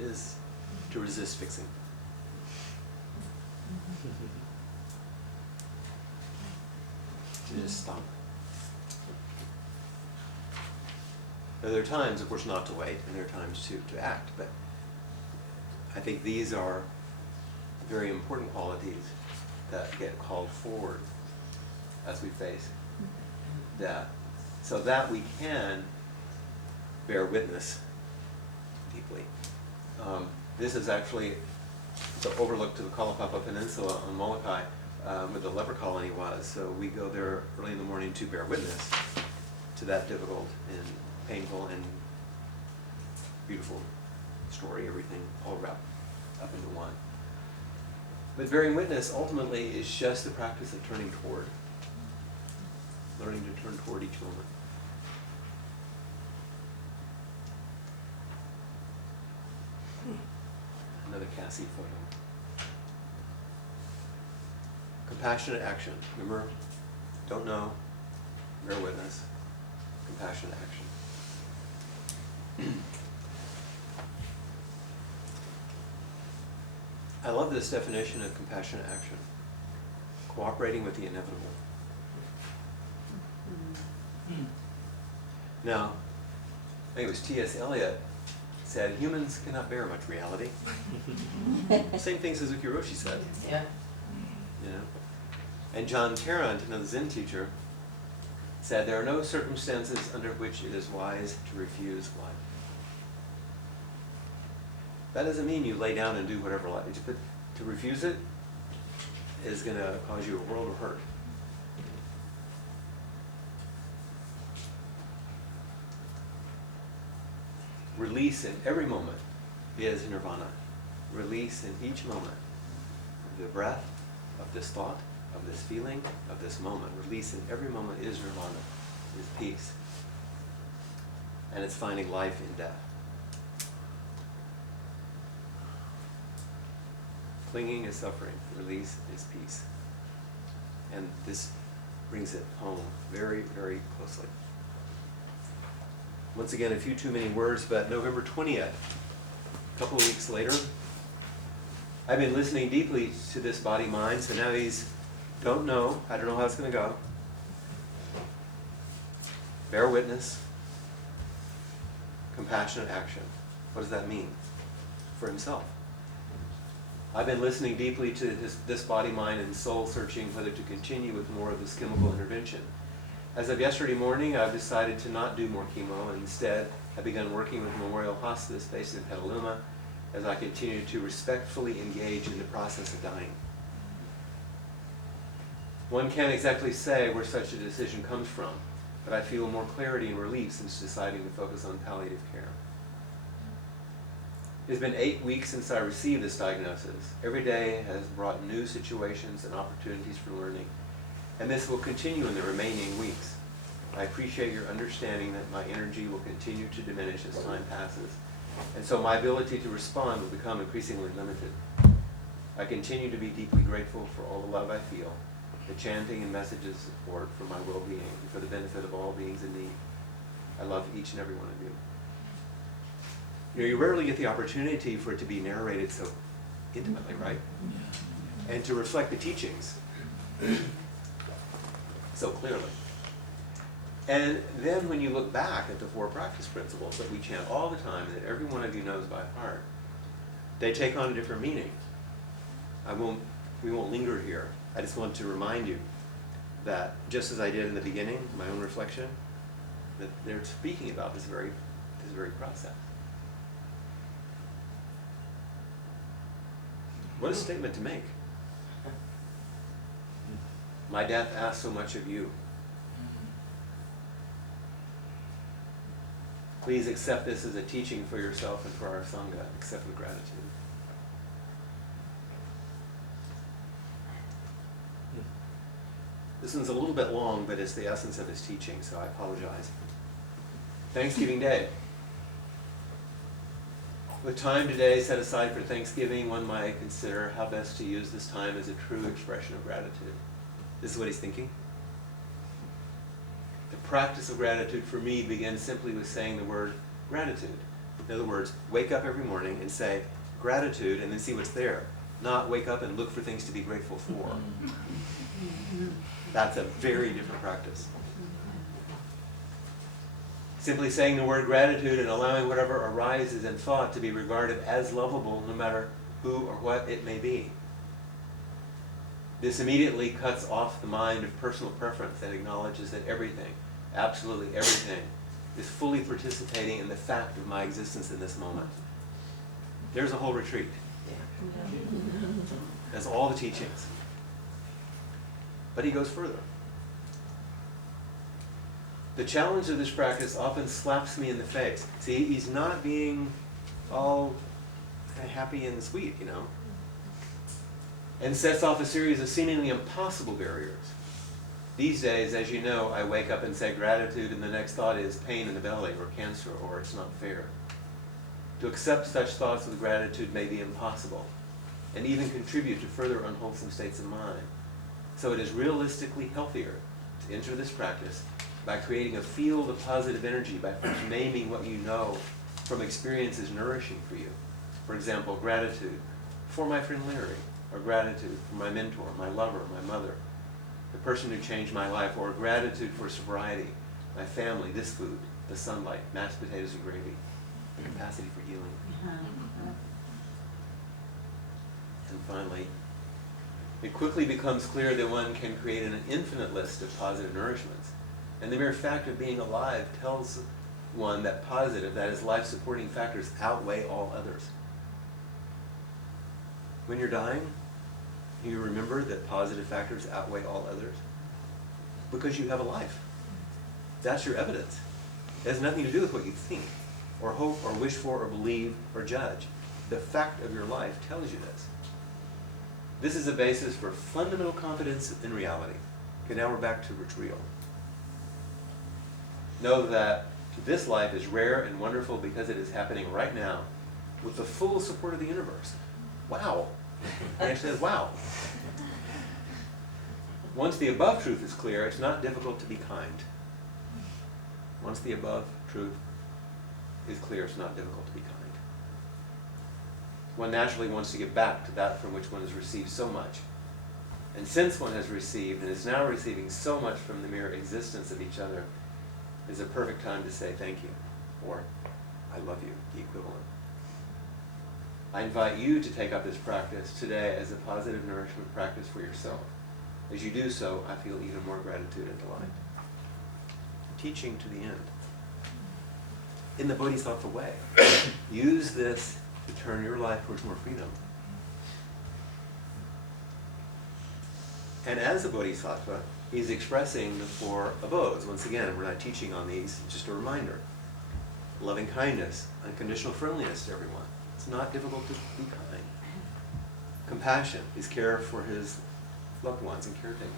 is to resist fixing. To just stop. Now, there are times, of course, not to wait, and there are times to act, but I think these are very important qualities that get called forward as we face death, so that we can bear witness deeply. This is actually the overlook to the Kalapapa Peninsula on Molokai, where the leper colony was. So we go there early in the morning to bear witness to that difficult and painful and beautiful story, everything all wrapped up into one. But bearing witness ultimately is just the practice of turning toward, learning to turn toward each moment. Another Cassie photo. Compassionate action. Remember, don't know, bear witness, compassionate action. I love this definition of compassionate action. Cooperating with the inevitable. Now, I think it was T.S. Eliot said, humans cannot bear much reality. Same thing Suzuki Roshi said. Yeah. You know? And John Tarrant, another Zen teacher, said, there are no circumstances under which it is wise to refuse life. That doesn't mean you lay down and do whatever life is, but to refuse it is going to cause you a world of hurt. Release in every moment is nirvana. Release in each moment of the breath, of this thought, of this feeling, of this moment. Release in every moment is nirvana, is peace. And it's finding life in death. Clinging is suffering. Release is peace. And this brings it home very, very closely. Once again, a few too many words, but November 20th, a couple of weeks later, I've been listening deeply to this body-mind, so now I don't know how it's going to go. Bear witness, compassionate action. What does that mean for himself? I've been listening deeply to this body, mind, and soul, searching whether to continue with more of this chemical intervention. As of yesterday morning, I've decided to not do more chemo, and instead have begun working with Memorial Hospice based in Petaluma as I continue to respectfully engage in the process of dying. One can't exactly say where such a decision comes from, but I feel more clarity and relief since deciding to focus on palliative care. It's been 8 weeks since I received this diagnosis. Every day has brought new situations and opportunities for learning, and this will continue in the remaining weeks. I appreciate your understanding that my energy will continue to diminish as time passes, and so my ability to respond will become increasingly limited. I continue to be deeply grateful for all the love I feel, the chanting and messages of support for my well-being and for the benefit of all beings in need. I love each and every one of you. You know, you rarely get the opportunity for it to be narrated so intimately, right? And to reflect the teachings so clearly. And then when you look back at the 4 practice principles that we chant all the time, that every one of you knows by heart, they take on a different meaning. We won't linger here. I just want to remind you that just as I did in the beginning, my own reflection, that they're speaking about this very process. What a statement to make. My death asks so much of you. Please accept this as a teaching for yourself and for our Sangha. Accept with gratitude. This one's a little bit long, but it's the essence of his teaching, so I apologize. Thanksgiving Day. With time today set aside for Thanksgiving, one might consider how best to use this time as a true expression of gratitude. This is what he's thinking. The practice of gratitude for me begins simply with saying the word gratitude. In other words, wake up every morning and say gratitude and then see what's there. Not wake up and look for things to be grateful for. That's a very different practice. Simply saying the word gratitude and allowing whatever arises in thought to be regarded as lovable no matter who or what it may be. This immediately cuts off the mind of personal preference and acknowledges that everything, absolutely everything, is fully participating in the fact of my existence in this moment. There's a whole retreat. That's all the teachings. But he goes further. The challenge of this practice often slaps me in the face. See, he's not being all happy and sweet, you know, and sets off a series of seemingly impossible barriers. These days, as you know, I wake up and say gratitude, and the next thought is pain in the belly, or cancer, or it's not fair. To accept such thoughts with gratitude may be impossible, and even contribute to further unwholesome states of mind. So it is realistically healthier to enter this practice by creating a field of positive energy, by first naming what you know from experience is nourishing for you. For example, gratitude for my friend Larry, or gratitude for my mentor, my lover, my mother, the person who changed my life, or gratitude for sobriety, my family, this food, the sunlight, mashed potatoes and gravy, the capacity for healing. And finally, it quickly becomes clear that one can create an infinite list of positive nourishments. And the mere fact of being alive tells one that positive, that is, life-supporting factors outweigh all others. When you're dying, you remember that positive factors outweigh all others because you have a life. That's your evidence. It has nothing to do with what you think, or hope, or wish for, or believe, or judge. The fact of your life tells you this. This is a basis for fundamental confidence in reality. Okay, now we're back to what's real. Know that this life is rare and wonderful because it is happening right now with the full support of the universe. Wow. He actually says, wow. Once the above truth is clear, it's not difficult to be kind. Once the above truth is clear, it's not difficult to be kind. One naturally wants to give back to that from which one has received so much. And since one has received and is now receiving so much from the mere existence of each other, is a perfect time to say thank you, or I love you, the equivalent. I invite you to take up this practice today as a positive nourishment practice for yourself. As you do so, I feel even more gratitude and delight. Teaching to the end. In the Bodhisattva way. Use this to turn your life towards more freedom. And as a bodhisattva, he's expressing the four abodes. Once again, we're not teaching on these, just a reminder. Loving kindness, unconditional friendliness to everyone. It's not difficult to be kind. Compassion, his care for his loved ones and caretaker.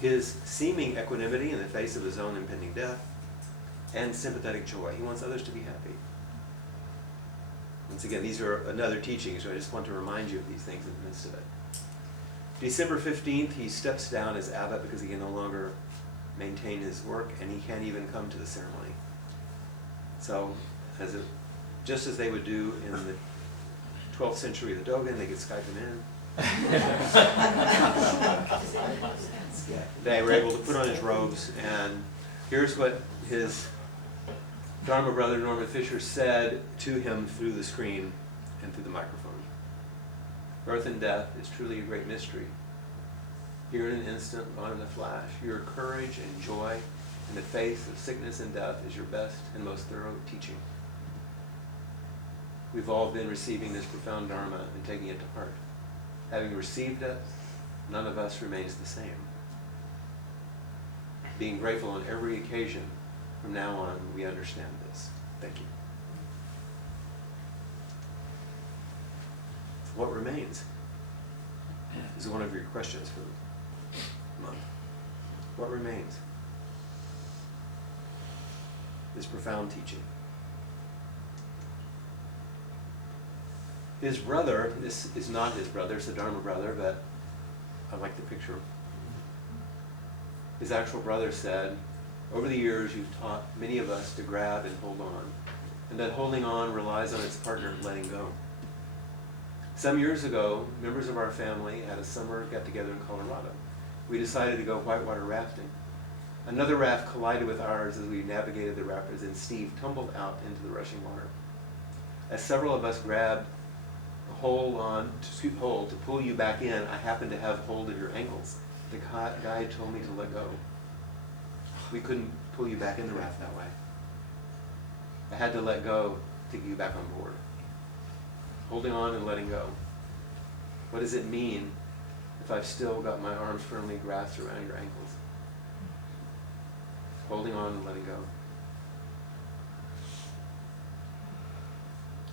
His seeming equanimity in the face of his own impending death. And sympathetic joy. He wants others to be happy. Once again, these are another teaching, so I just want to remind you of these things in the midst of it. December 15th, he steps down as abbot because he can no longer maintain his work, and he can't even come to the ceremony. So, just as they would do in the 12th century of the Dogen, they could Skype him in. They were able to put on his robes, and here's what his Dharma brother Norman Fisher said to him through the screen and through the microphone. Birth and death is truly a great mystery. Here in an instant, gone in a flash, your courage and joy in the face of sickness and death is your best and most thorough teaching. We've all been receiving this profound Dharma and taking it to heart. Having received it, none of us remains the same. Being grateful on every occasion, from now on, we understand this. Thank you. What remains? This is one of your questions for the month. What remains? This profound teaching. His brother, this is not his brother, it's a Dharma brother, but I like the picture. His actual brother said, over the years you've taught many of us to grab and hold on, and that holding on relies on its partner letting go. Some years ago, members of our family had a summer get-together in Colorado. We decided to go whitewater rafting. Another raft collided with ours as we navigated the rapids, and Steve tumbled out into the rushing water. As several of us grabbed a hold to pull you back in, I happened to have hold of your ankles. The guide told me to let go. We couldn't pull you back in the raft that way. I had to let go to get you back on board. Holding on and letting go. What does it mean if I've still got my arms firmly grasped around your ankles? Holding on and letting go.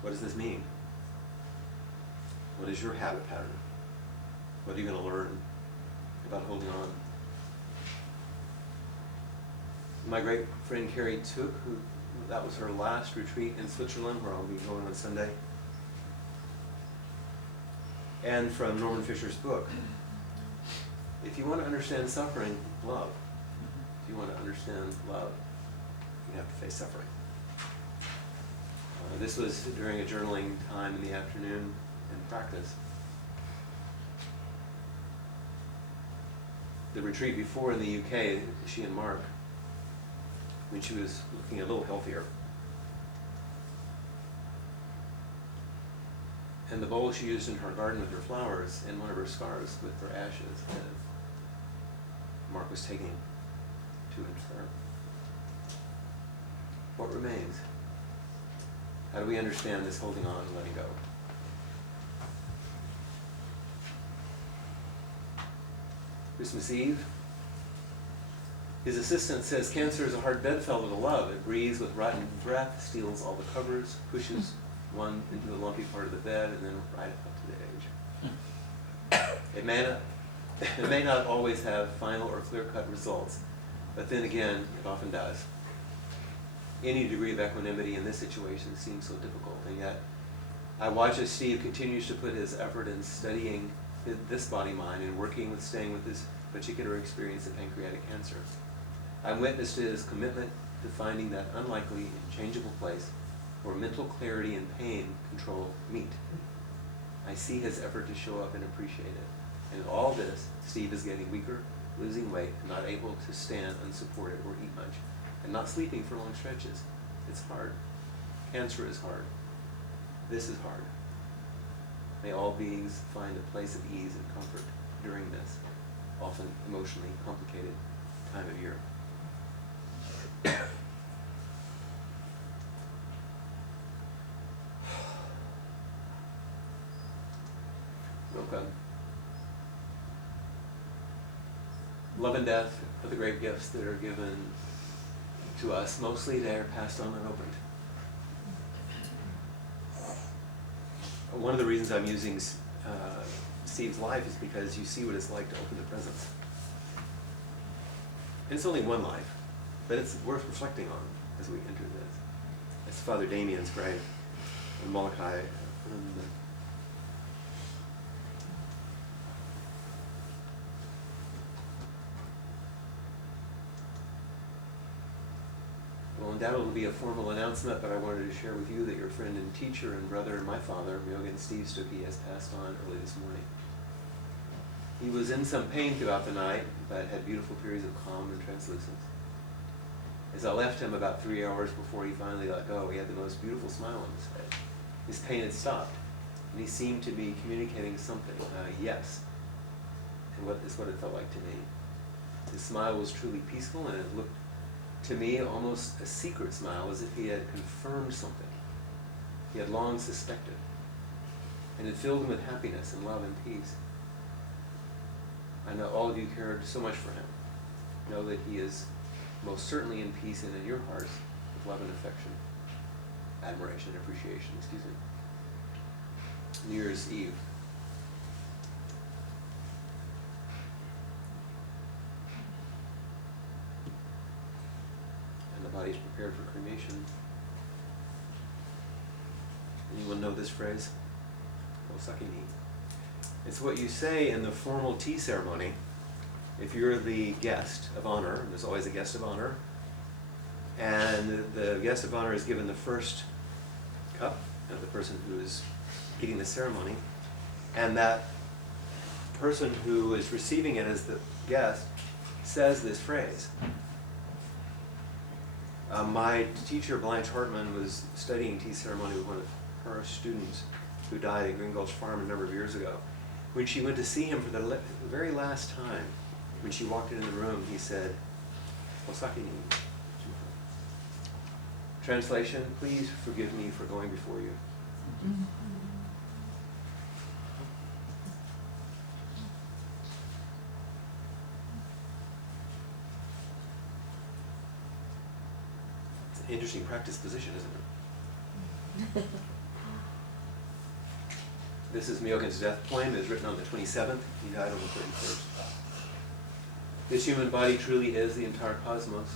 What does this mean? What is your habit pattern? What are you going to learn about holding on? My great friend Carrie Took, that was her last retreat in Switzerland, where I'll be going on Sunday. And from Norman Fisher's book, if you want to understand suffering, love. If you want to understand love, you have to face suffering. This was during a journaling time in the afternoon in practice. The retreat before in the UK, she and Mark, when she was looking a little healthier. And the bowl she used in her garden with her flowers and one of her scarves with her ashes that Mark was taking to and fro. What remains? How do we understand this holding on and letting go? Christmas Eve. His assistant says cancer is a hard bedfellow to love. It breathes with rotten breath, steals all the covers, pushes one into the lumpy part of the bed, and then right up to the edge. It may not always have final or clear-cut results, but then again, it often does. Any degree of equanimity in this situation seems so difficult, and yet I watch as Steve continues to put his effort in studying this body-mind and staying with this particular experience of pancreatic cancer. I'm witness to his commitment to finding that unlikely and changeable place where mental clarity and pain control meet. I see his effort to show up and appreciate it. And in all this, Steve is getting weaker, losing weight, and not able to stand unsupported or eat much, and not sleeping for long stretches. It's hard. Cancer is hard. This is hard. May all beings find a place of ease and comfort during this, often emotionally complicated time of year. spoke love and death are the great gifts that are given to us. Mostly they are passed on unopened. One of the reasons I'm using Steve's life is because you see what it's like to open the presents. And it's only one life, but it's worth reflecting on as we enter this. It's Father Damien's grave in Molokai. Well, undoubtedly will be a formal announcement, but I wanted to share with you that your friend and teacher and brother and my father, Myogen Steve Stuckey, has passed on early this morning. He was in some pain throughout the night, but had beautiful periods of calm and translucence. As I left him about 3 hours before he finally let go, he had the most beautiful smile on his face. His pain had stopped, and he seemed to be communicating something, yes, and what is what it felt like to me. His smile was truly peaceful, and it looked to me almost a secret smile, as if he had confirmed something he had long suspected, and it filled him with happiness and love and peace. I know all of you cared so much for him. Know that he is most certainly in peace and in your hearts with love and affection, admiration and appreciation, New Year's Eve. And the body is prepared for cremation. Anyone know this phrase? Osakini. It's what you say in the formal tea ceremony. If you're the guest of honor, and there's always a guest of honor, and the guest of honor is given the first cup of the person who is leading the ceremony, and that person who is receiving it as the guest says this phrase. My teacher, Blanche Hartman, was studying tea ceremony with one of her students who died at Green Gulch Farm a number of years ago. When she went to see him for the very last time, when she walked into the room, he said, Osaki ni. Translation, please forgive me for going before you. It's an interesting practice position, isn't it? This is Myogen's death poem. It was written on the 27th. He died on the 31st. This human body truly is the entire cosmos.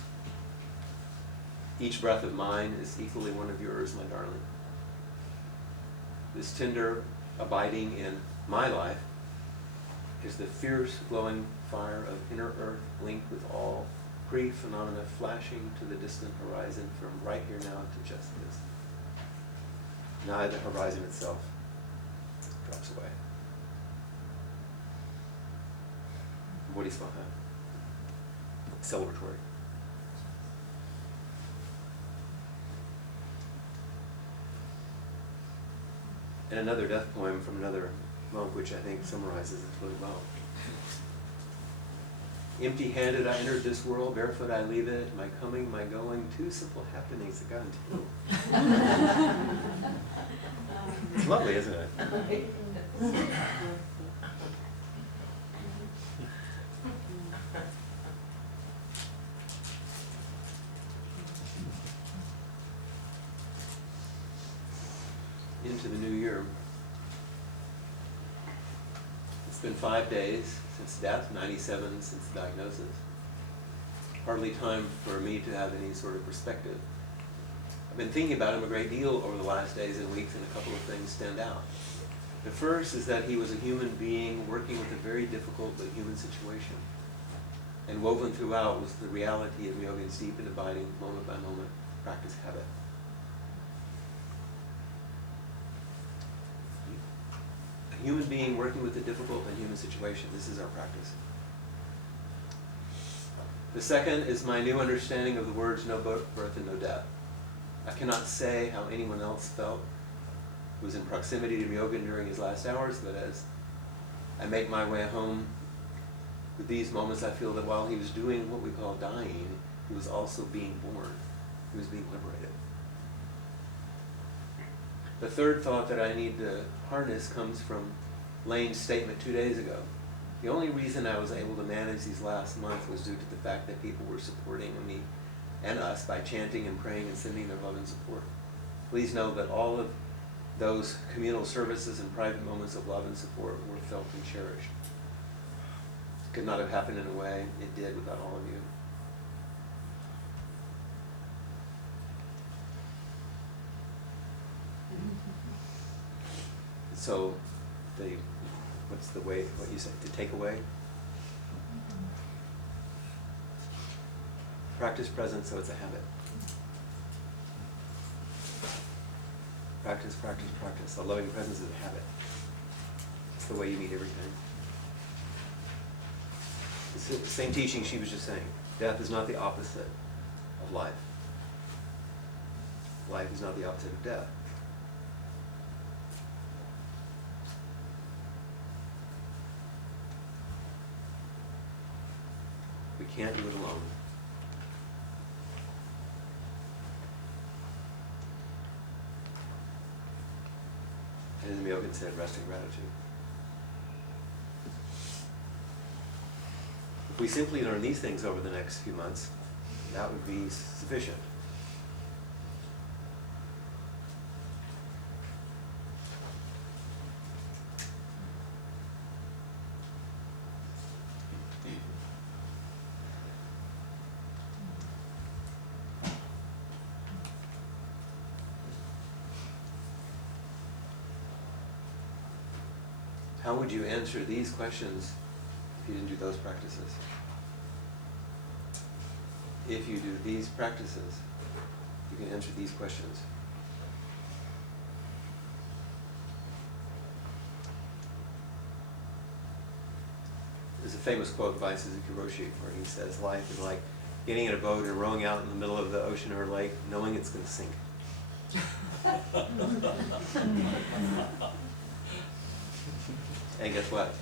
Each breath of mine is equally one of yours, my darling. This tender abiding in my life is the fierce glowing fire of inner earth linked with all pre-phenomena flashing to the distant horizon from right here now to just this. Now the horizon itself drops away. Bodhisattva. Celebratory. And another death poem from another monk, which I think summarizes it really well. Empty-handed I entered this world, barefoot I leave it, my coming, my going, two simple happenings that got into it. It's lovely, isn't it? Into the new year. It's been 5 days since death, 97 since the diagnosis. Hardly time for me to have any sort of perspective. I've been thinking about him a great deal over the last days and weeks, and a couple of things stand out. The first is that he was a human being working with a very difficult but human situation. And woven throughout was the reality of Myogen's deep and abiding, moment by moment, practice habit. A human being working with a difficult and human situation. This is our practice. The second is my new understanding of the words no birth and no death. I cannot say how anyone else felt who was in proximity to Myogen during his last hours, but as I make my way home with these moments, I feel that while he was doing what we call dying, he was also being born. He was being liberated. The third thought that I need to harness comes from Lane's statement 2 days ago. The only reason I was able to manage these last months was due to the fact that people were supporting me and us by chanting and praying and sending their love and support. Please know that all of those communal services and private moments of love and support were felt and cherished. It could not have happened in a way it did without all of you. So, what's the way, what you said, to take away? Practice presence so it's a habit. Practice, practice, practice. A loving presence is a habit. It's the way you meet everything. It's the same teaching she was just saying. Death is not the opposite of life. Life is not the opposite of death. We can't do it alone. And then Myogen said, rest in gratitude. If we simply learn these things over the next few months, that would be sufficient. How would you answer these questions if you didn't do those practices? If you do these practices, you can answer these questions. There's a famous quote by Suzuki Roshi where he says, life is like getting in a boat and rowing out in the middle of the ocean or lake, knowing it's going to sink. And guess what?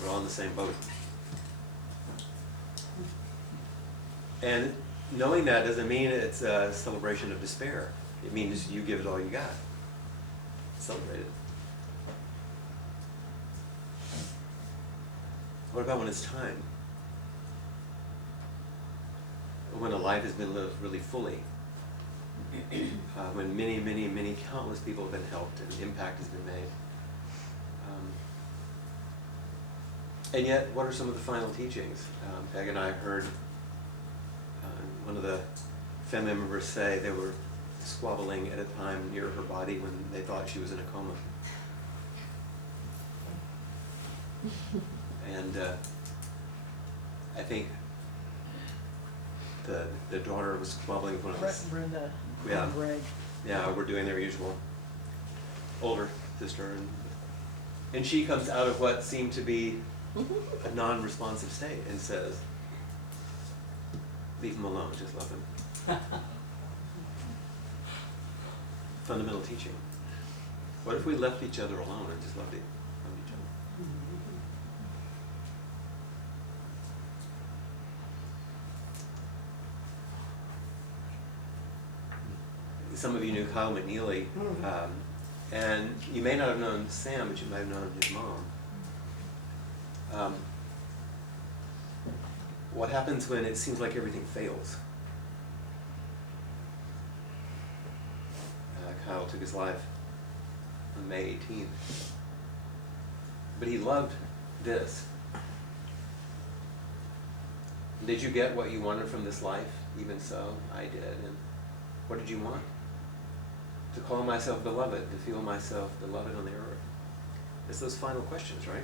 We're all in the same boat. And knowing that doesn't mean it's a celebration of despair. It means you give it all you got. Celebrate it. What about when it's time? When a life has been lived really fully? When many, many, many countless people have been helped and impact has been made. And yet, what are some of the final teachings? Peg and I heard one of the family members say they were squabbling at a time near her body when they thought she was in a coma. And I think the daughter was squabbling with one of the... Brenda. Yeah. Greg. Yeah, we're doing their usual. Older sister. And she comes out of what seemed to be a non-responsive state and says, leave him alone, just love him. Fundamental teaching. What if we left each other alone and just loved each other? Some of you knew Kyle McNeely, and you may not have known Sam, but you might have known his mom. What happens when it seems like everything fails? Kyle took his life on May 18th. But he loved this. Did you get what you wanted from this life? Even so, I did. And what did you want? To call myself beloved, to feel myself beloved on the earth. It's those final questions, right?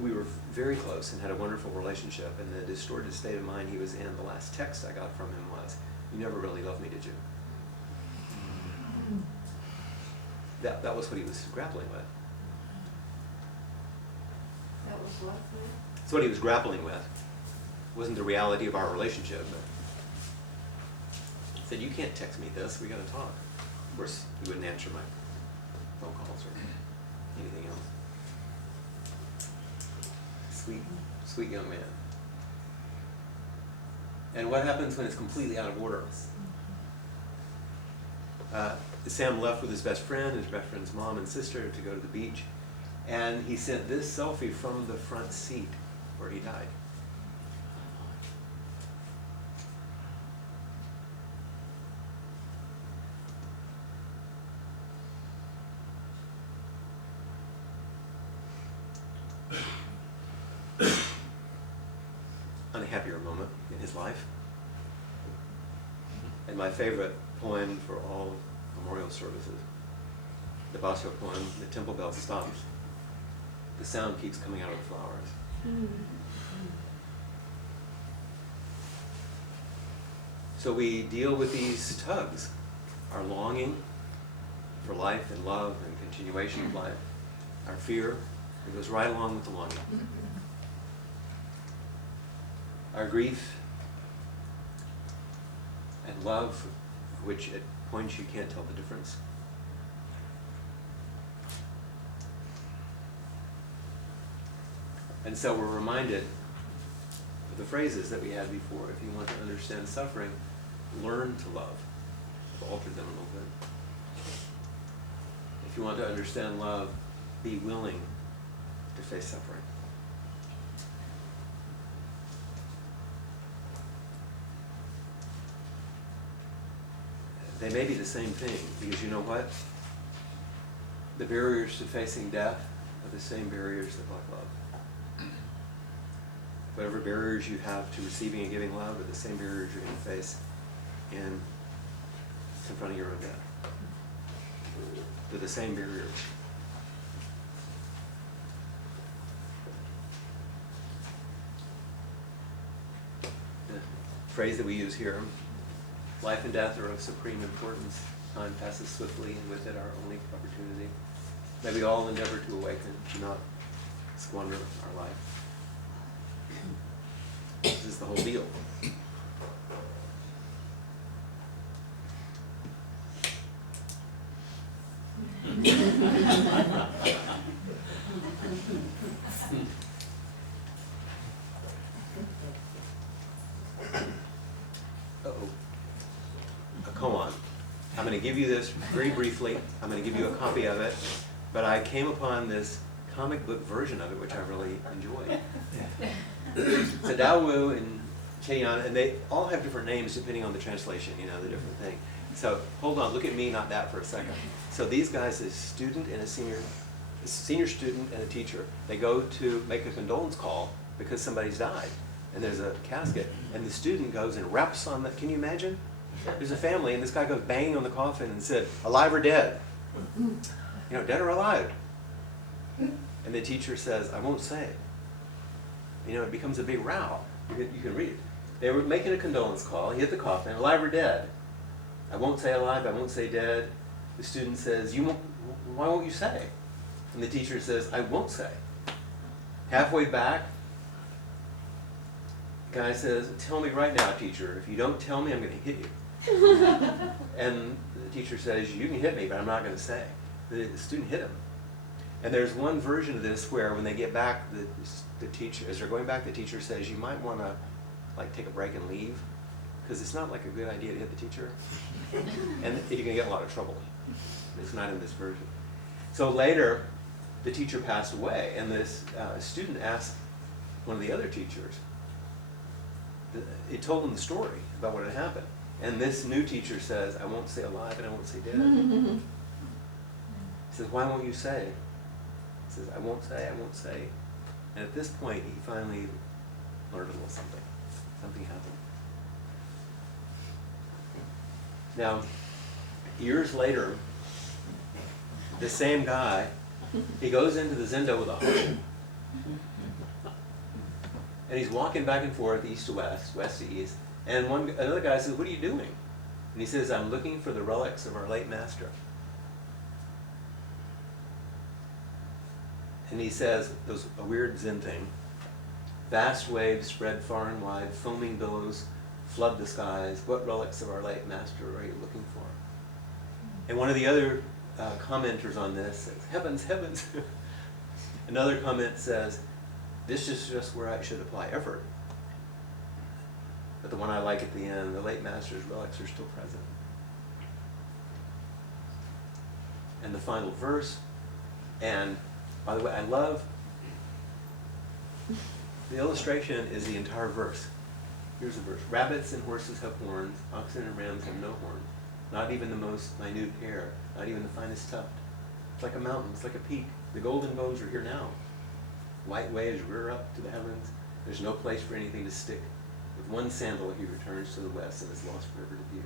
We were very close and had a wonderful relationship, and the distorted state of mind he was in, the last text I got from him was, you never really loved me, did you? That was what he was grappling with. That was what? That's what he was grappling with. It wasn't the reality of our relationship, but he said, you can't text me this, we gotta talk. Of course, he wouldn't answer my phone calls or anything else. Sweet, sweet young man. And what happens when it's completely out of order? Sam left with his best friend's mom and sister to go to the beach, and he sent this selfie from the front seat where he died. Unhappier moment in his life. And my favorite poem for all memorial services, the Basho poem, "The temple bell stops. The sound keeps coming out of the flowers." So we deal with these tugs, our longing for life and love and continuation of life, our fear, it goes right along with the longing. Our grief and love, which at points you can't tell the difference. And so we're reminded of the phrases that we had before. If you want to understand suffering, learn to love. I've altered them a little bit. If you want to understand love, be willing to face suffering. They may be the same thing, because you know what? The barriers to facing death are the same barriers that block love. Whatever barriers you have to receiving and giving love are the same barriers you're going to face in confronting your own death. They're the same barriers. The phrase that we use here, life and death are of supreme importance. Time passes swiftly, and with it our only opportunity. May we all endeavor to awaken, to not squander our life. This is the whole deal. Uh-oh. A koan. I'm going to give you this very briefly. I'm going to give you a copy of it. But I came upon this comic book version of it, which I really enjoyed. It's a Dao Wu and Cheyenne, and they all have different names depending on the translation, you know, the different thing. So hold on, look at me, not that, for a second. So these guys, a student and a senior student and a teacher, they go to make a condolence call because somebody's died, and there's a casket, and the student goes and raps on that. Can you imagine? There's a family, and this guy goes banging on the coffin and said, "Alive or dead?" You know, dead or alive? And the teacher says, "I won't say." You know, it becomes a big row. You can read it. They were making a condolence call. He hit the coffin, "Alive or dead?" "I won't say alive, I won't say dead." The student says, "Why won't you say?" And the teacher says, "I won't say." Halfway back, the guy says, "Tell me right now, teacher. If you don't tell me, I'm going to hit you." And the teacher says, "You can hit me, but I'm not going to say." The student hit him. And there's one version of this where when they get back, the teacher, as they're going back, the teacher says, "You might want to like take a break and leave, because it's not like a good idea to hit the teacher, and you're going to get in a lot of trouble." It's not in this version. So later, the teacher passed away, and this student asked one of the other teachers. It told them the story about what had happened. And this new teacher says, "I won't say alive and I won't say dead." He says, "Why won't you say?" He says, "I won't say, I won't say." And at this point, he finally learned a little something. Something happened. Now, years later, the same guy, he goes into the Zendo with a hoe. And he's walking back and forth, east to west, west to east. And another guy says, "What are you doing?" And he says, "I'm looking for the relics of our late master." And he says, a weird Zen thing, "Vast waves spread far and wide, foaming billows flood the skies. What relics of our late master are you looking for?" And one of the other commenters on this says, "Heavens, heavens." Another comment says, "This is just where I should apply effort." But the one I like at the end, the late master's relics are still present. And the final verse, and by the way, I love, the illustration is the entire verse. Here's the verse. Rabbits and horses have horns, oxen and rams have no horns. Not even the most minute hair, not even the finest tuft. It's like a mountain, it's like a peak. The golden bones are here now. White waves rear up to the heavens. There's no place for anything to stick. With one sandal he returns to the west and is lost forever to view.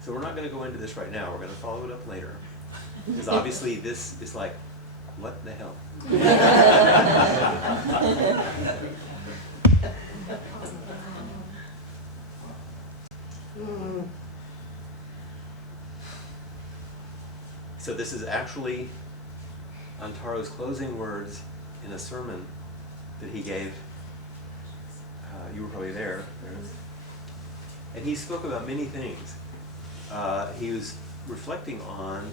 So we're not going to go into this right now. We're going to follow it up later. Because obviously this is like, what the hell? So this is actually Antaro's closing words in a sermon that he gave. You were probably there. And he spoke about many things. He was reflecting on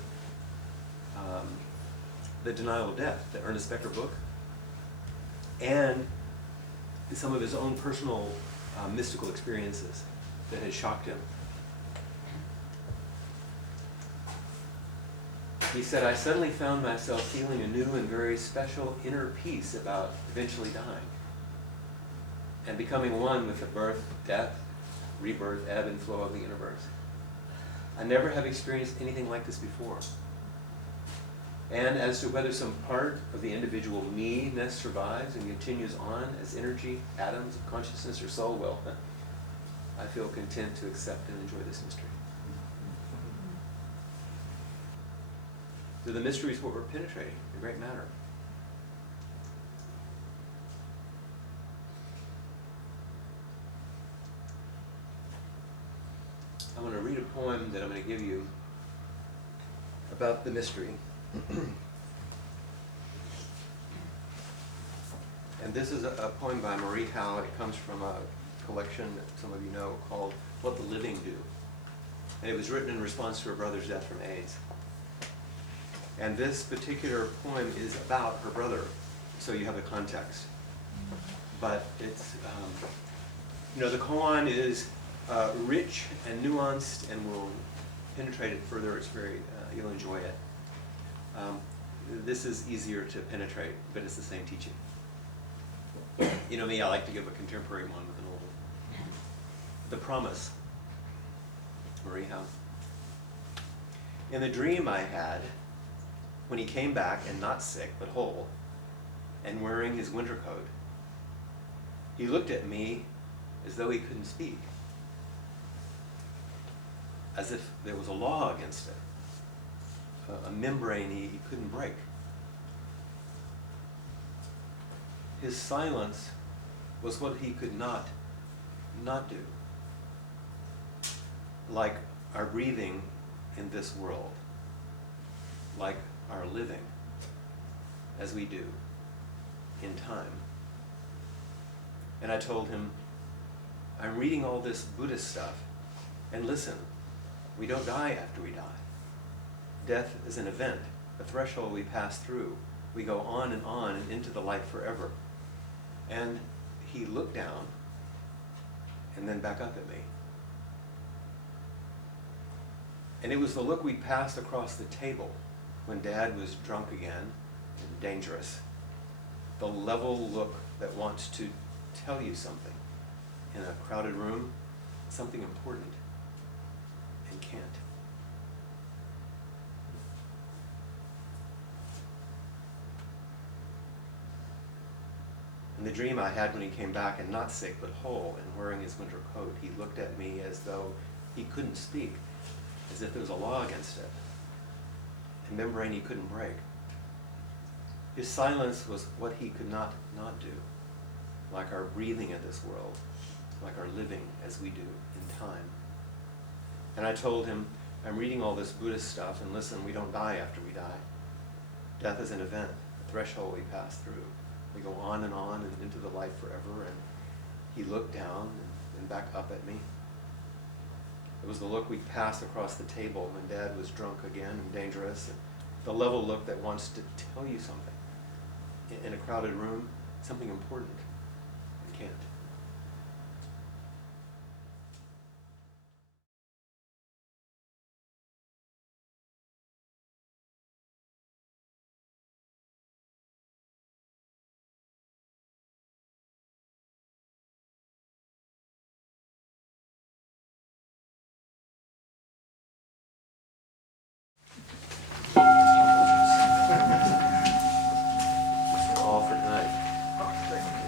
the denial of death, the Ernest Becker book, and some of his own personal mystical experiences that had shocked him. He said, I suddenly found myself feeling a new and very special inner peace about eventually dying and becoming one with the birth, death, rebirth, ebb and flow of the universe. I never have experienced anything like this before. And as to whether some part of the individual me-ness survives and continues on as energy, atoms of consciousness or soul, well, I feel content to accept and enjoy this mystery. So the mystery is what we're penetrating, the great matter. I'm going to read a poem that I'm going to give you about the mystery. And this is a poem by Marie Howe. It comes from a collection that some of you know called What the Living Do. And it was written in response to her brother's death from AIDS. And this particular poem is about her brother, so you have the context. But it's, the koan is rich and nuanced, and we'll penetrate it further. It's very, you'll enjoy it. This is easier to penetrate, but it's the same teaching. You know me, I like to give a contemporary one with an old one. The Promise, Marie Howe. In the dream I had, when he came back and not sick but whole, and wearing his winter coat, he looked at me as though he couldn't speak, as if there was a law against it, a membrane he couldn't break. His silence was what he could not do, like our breathing in this world, like our living as we do in time. And I told him, I'm reading all this Buddhist stuff, and listen, we don't die after we die. Death is an event, a threshold we pass through. We go on and into the light forever. And he looked down and then back up at me. And it was the look we passed across the table when Dad was drunk again and dangerous. The level look that wants to tell you something in a crowded room, something important, and can't. In the dream I had when he came back and not sick but whole and wearing his winter coat, he looked at me as though he couldn't speak, as if there was a law against it, a membrane he couldn't break. His silence was what he could not do, like our breathing in this world, like our living as we do in time. And I told him, I'm reading all this Buddhist stuff, and listen, we don't die after we die. Death is an event, a threshold we pass through. We go on and into the light forever. And he looked down and back up at me. It was the look we passed across the table when Dad was drunk again and dangerous. And the level look that wants to tell you something in a crowded room, something important, and can't.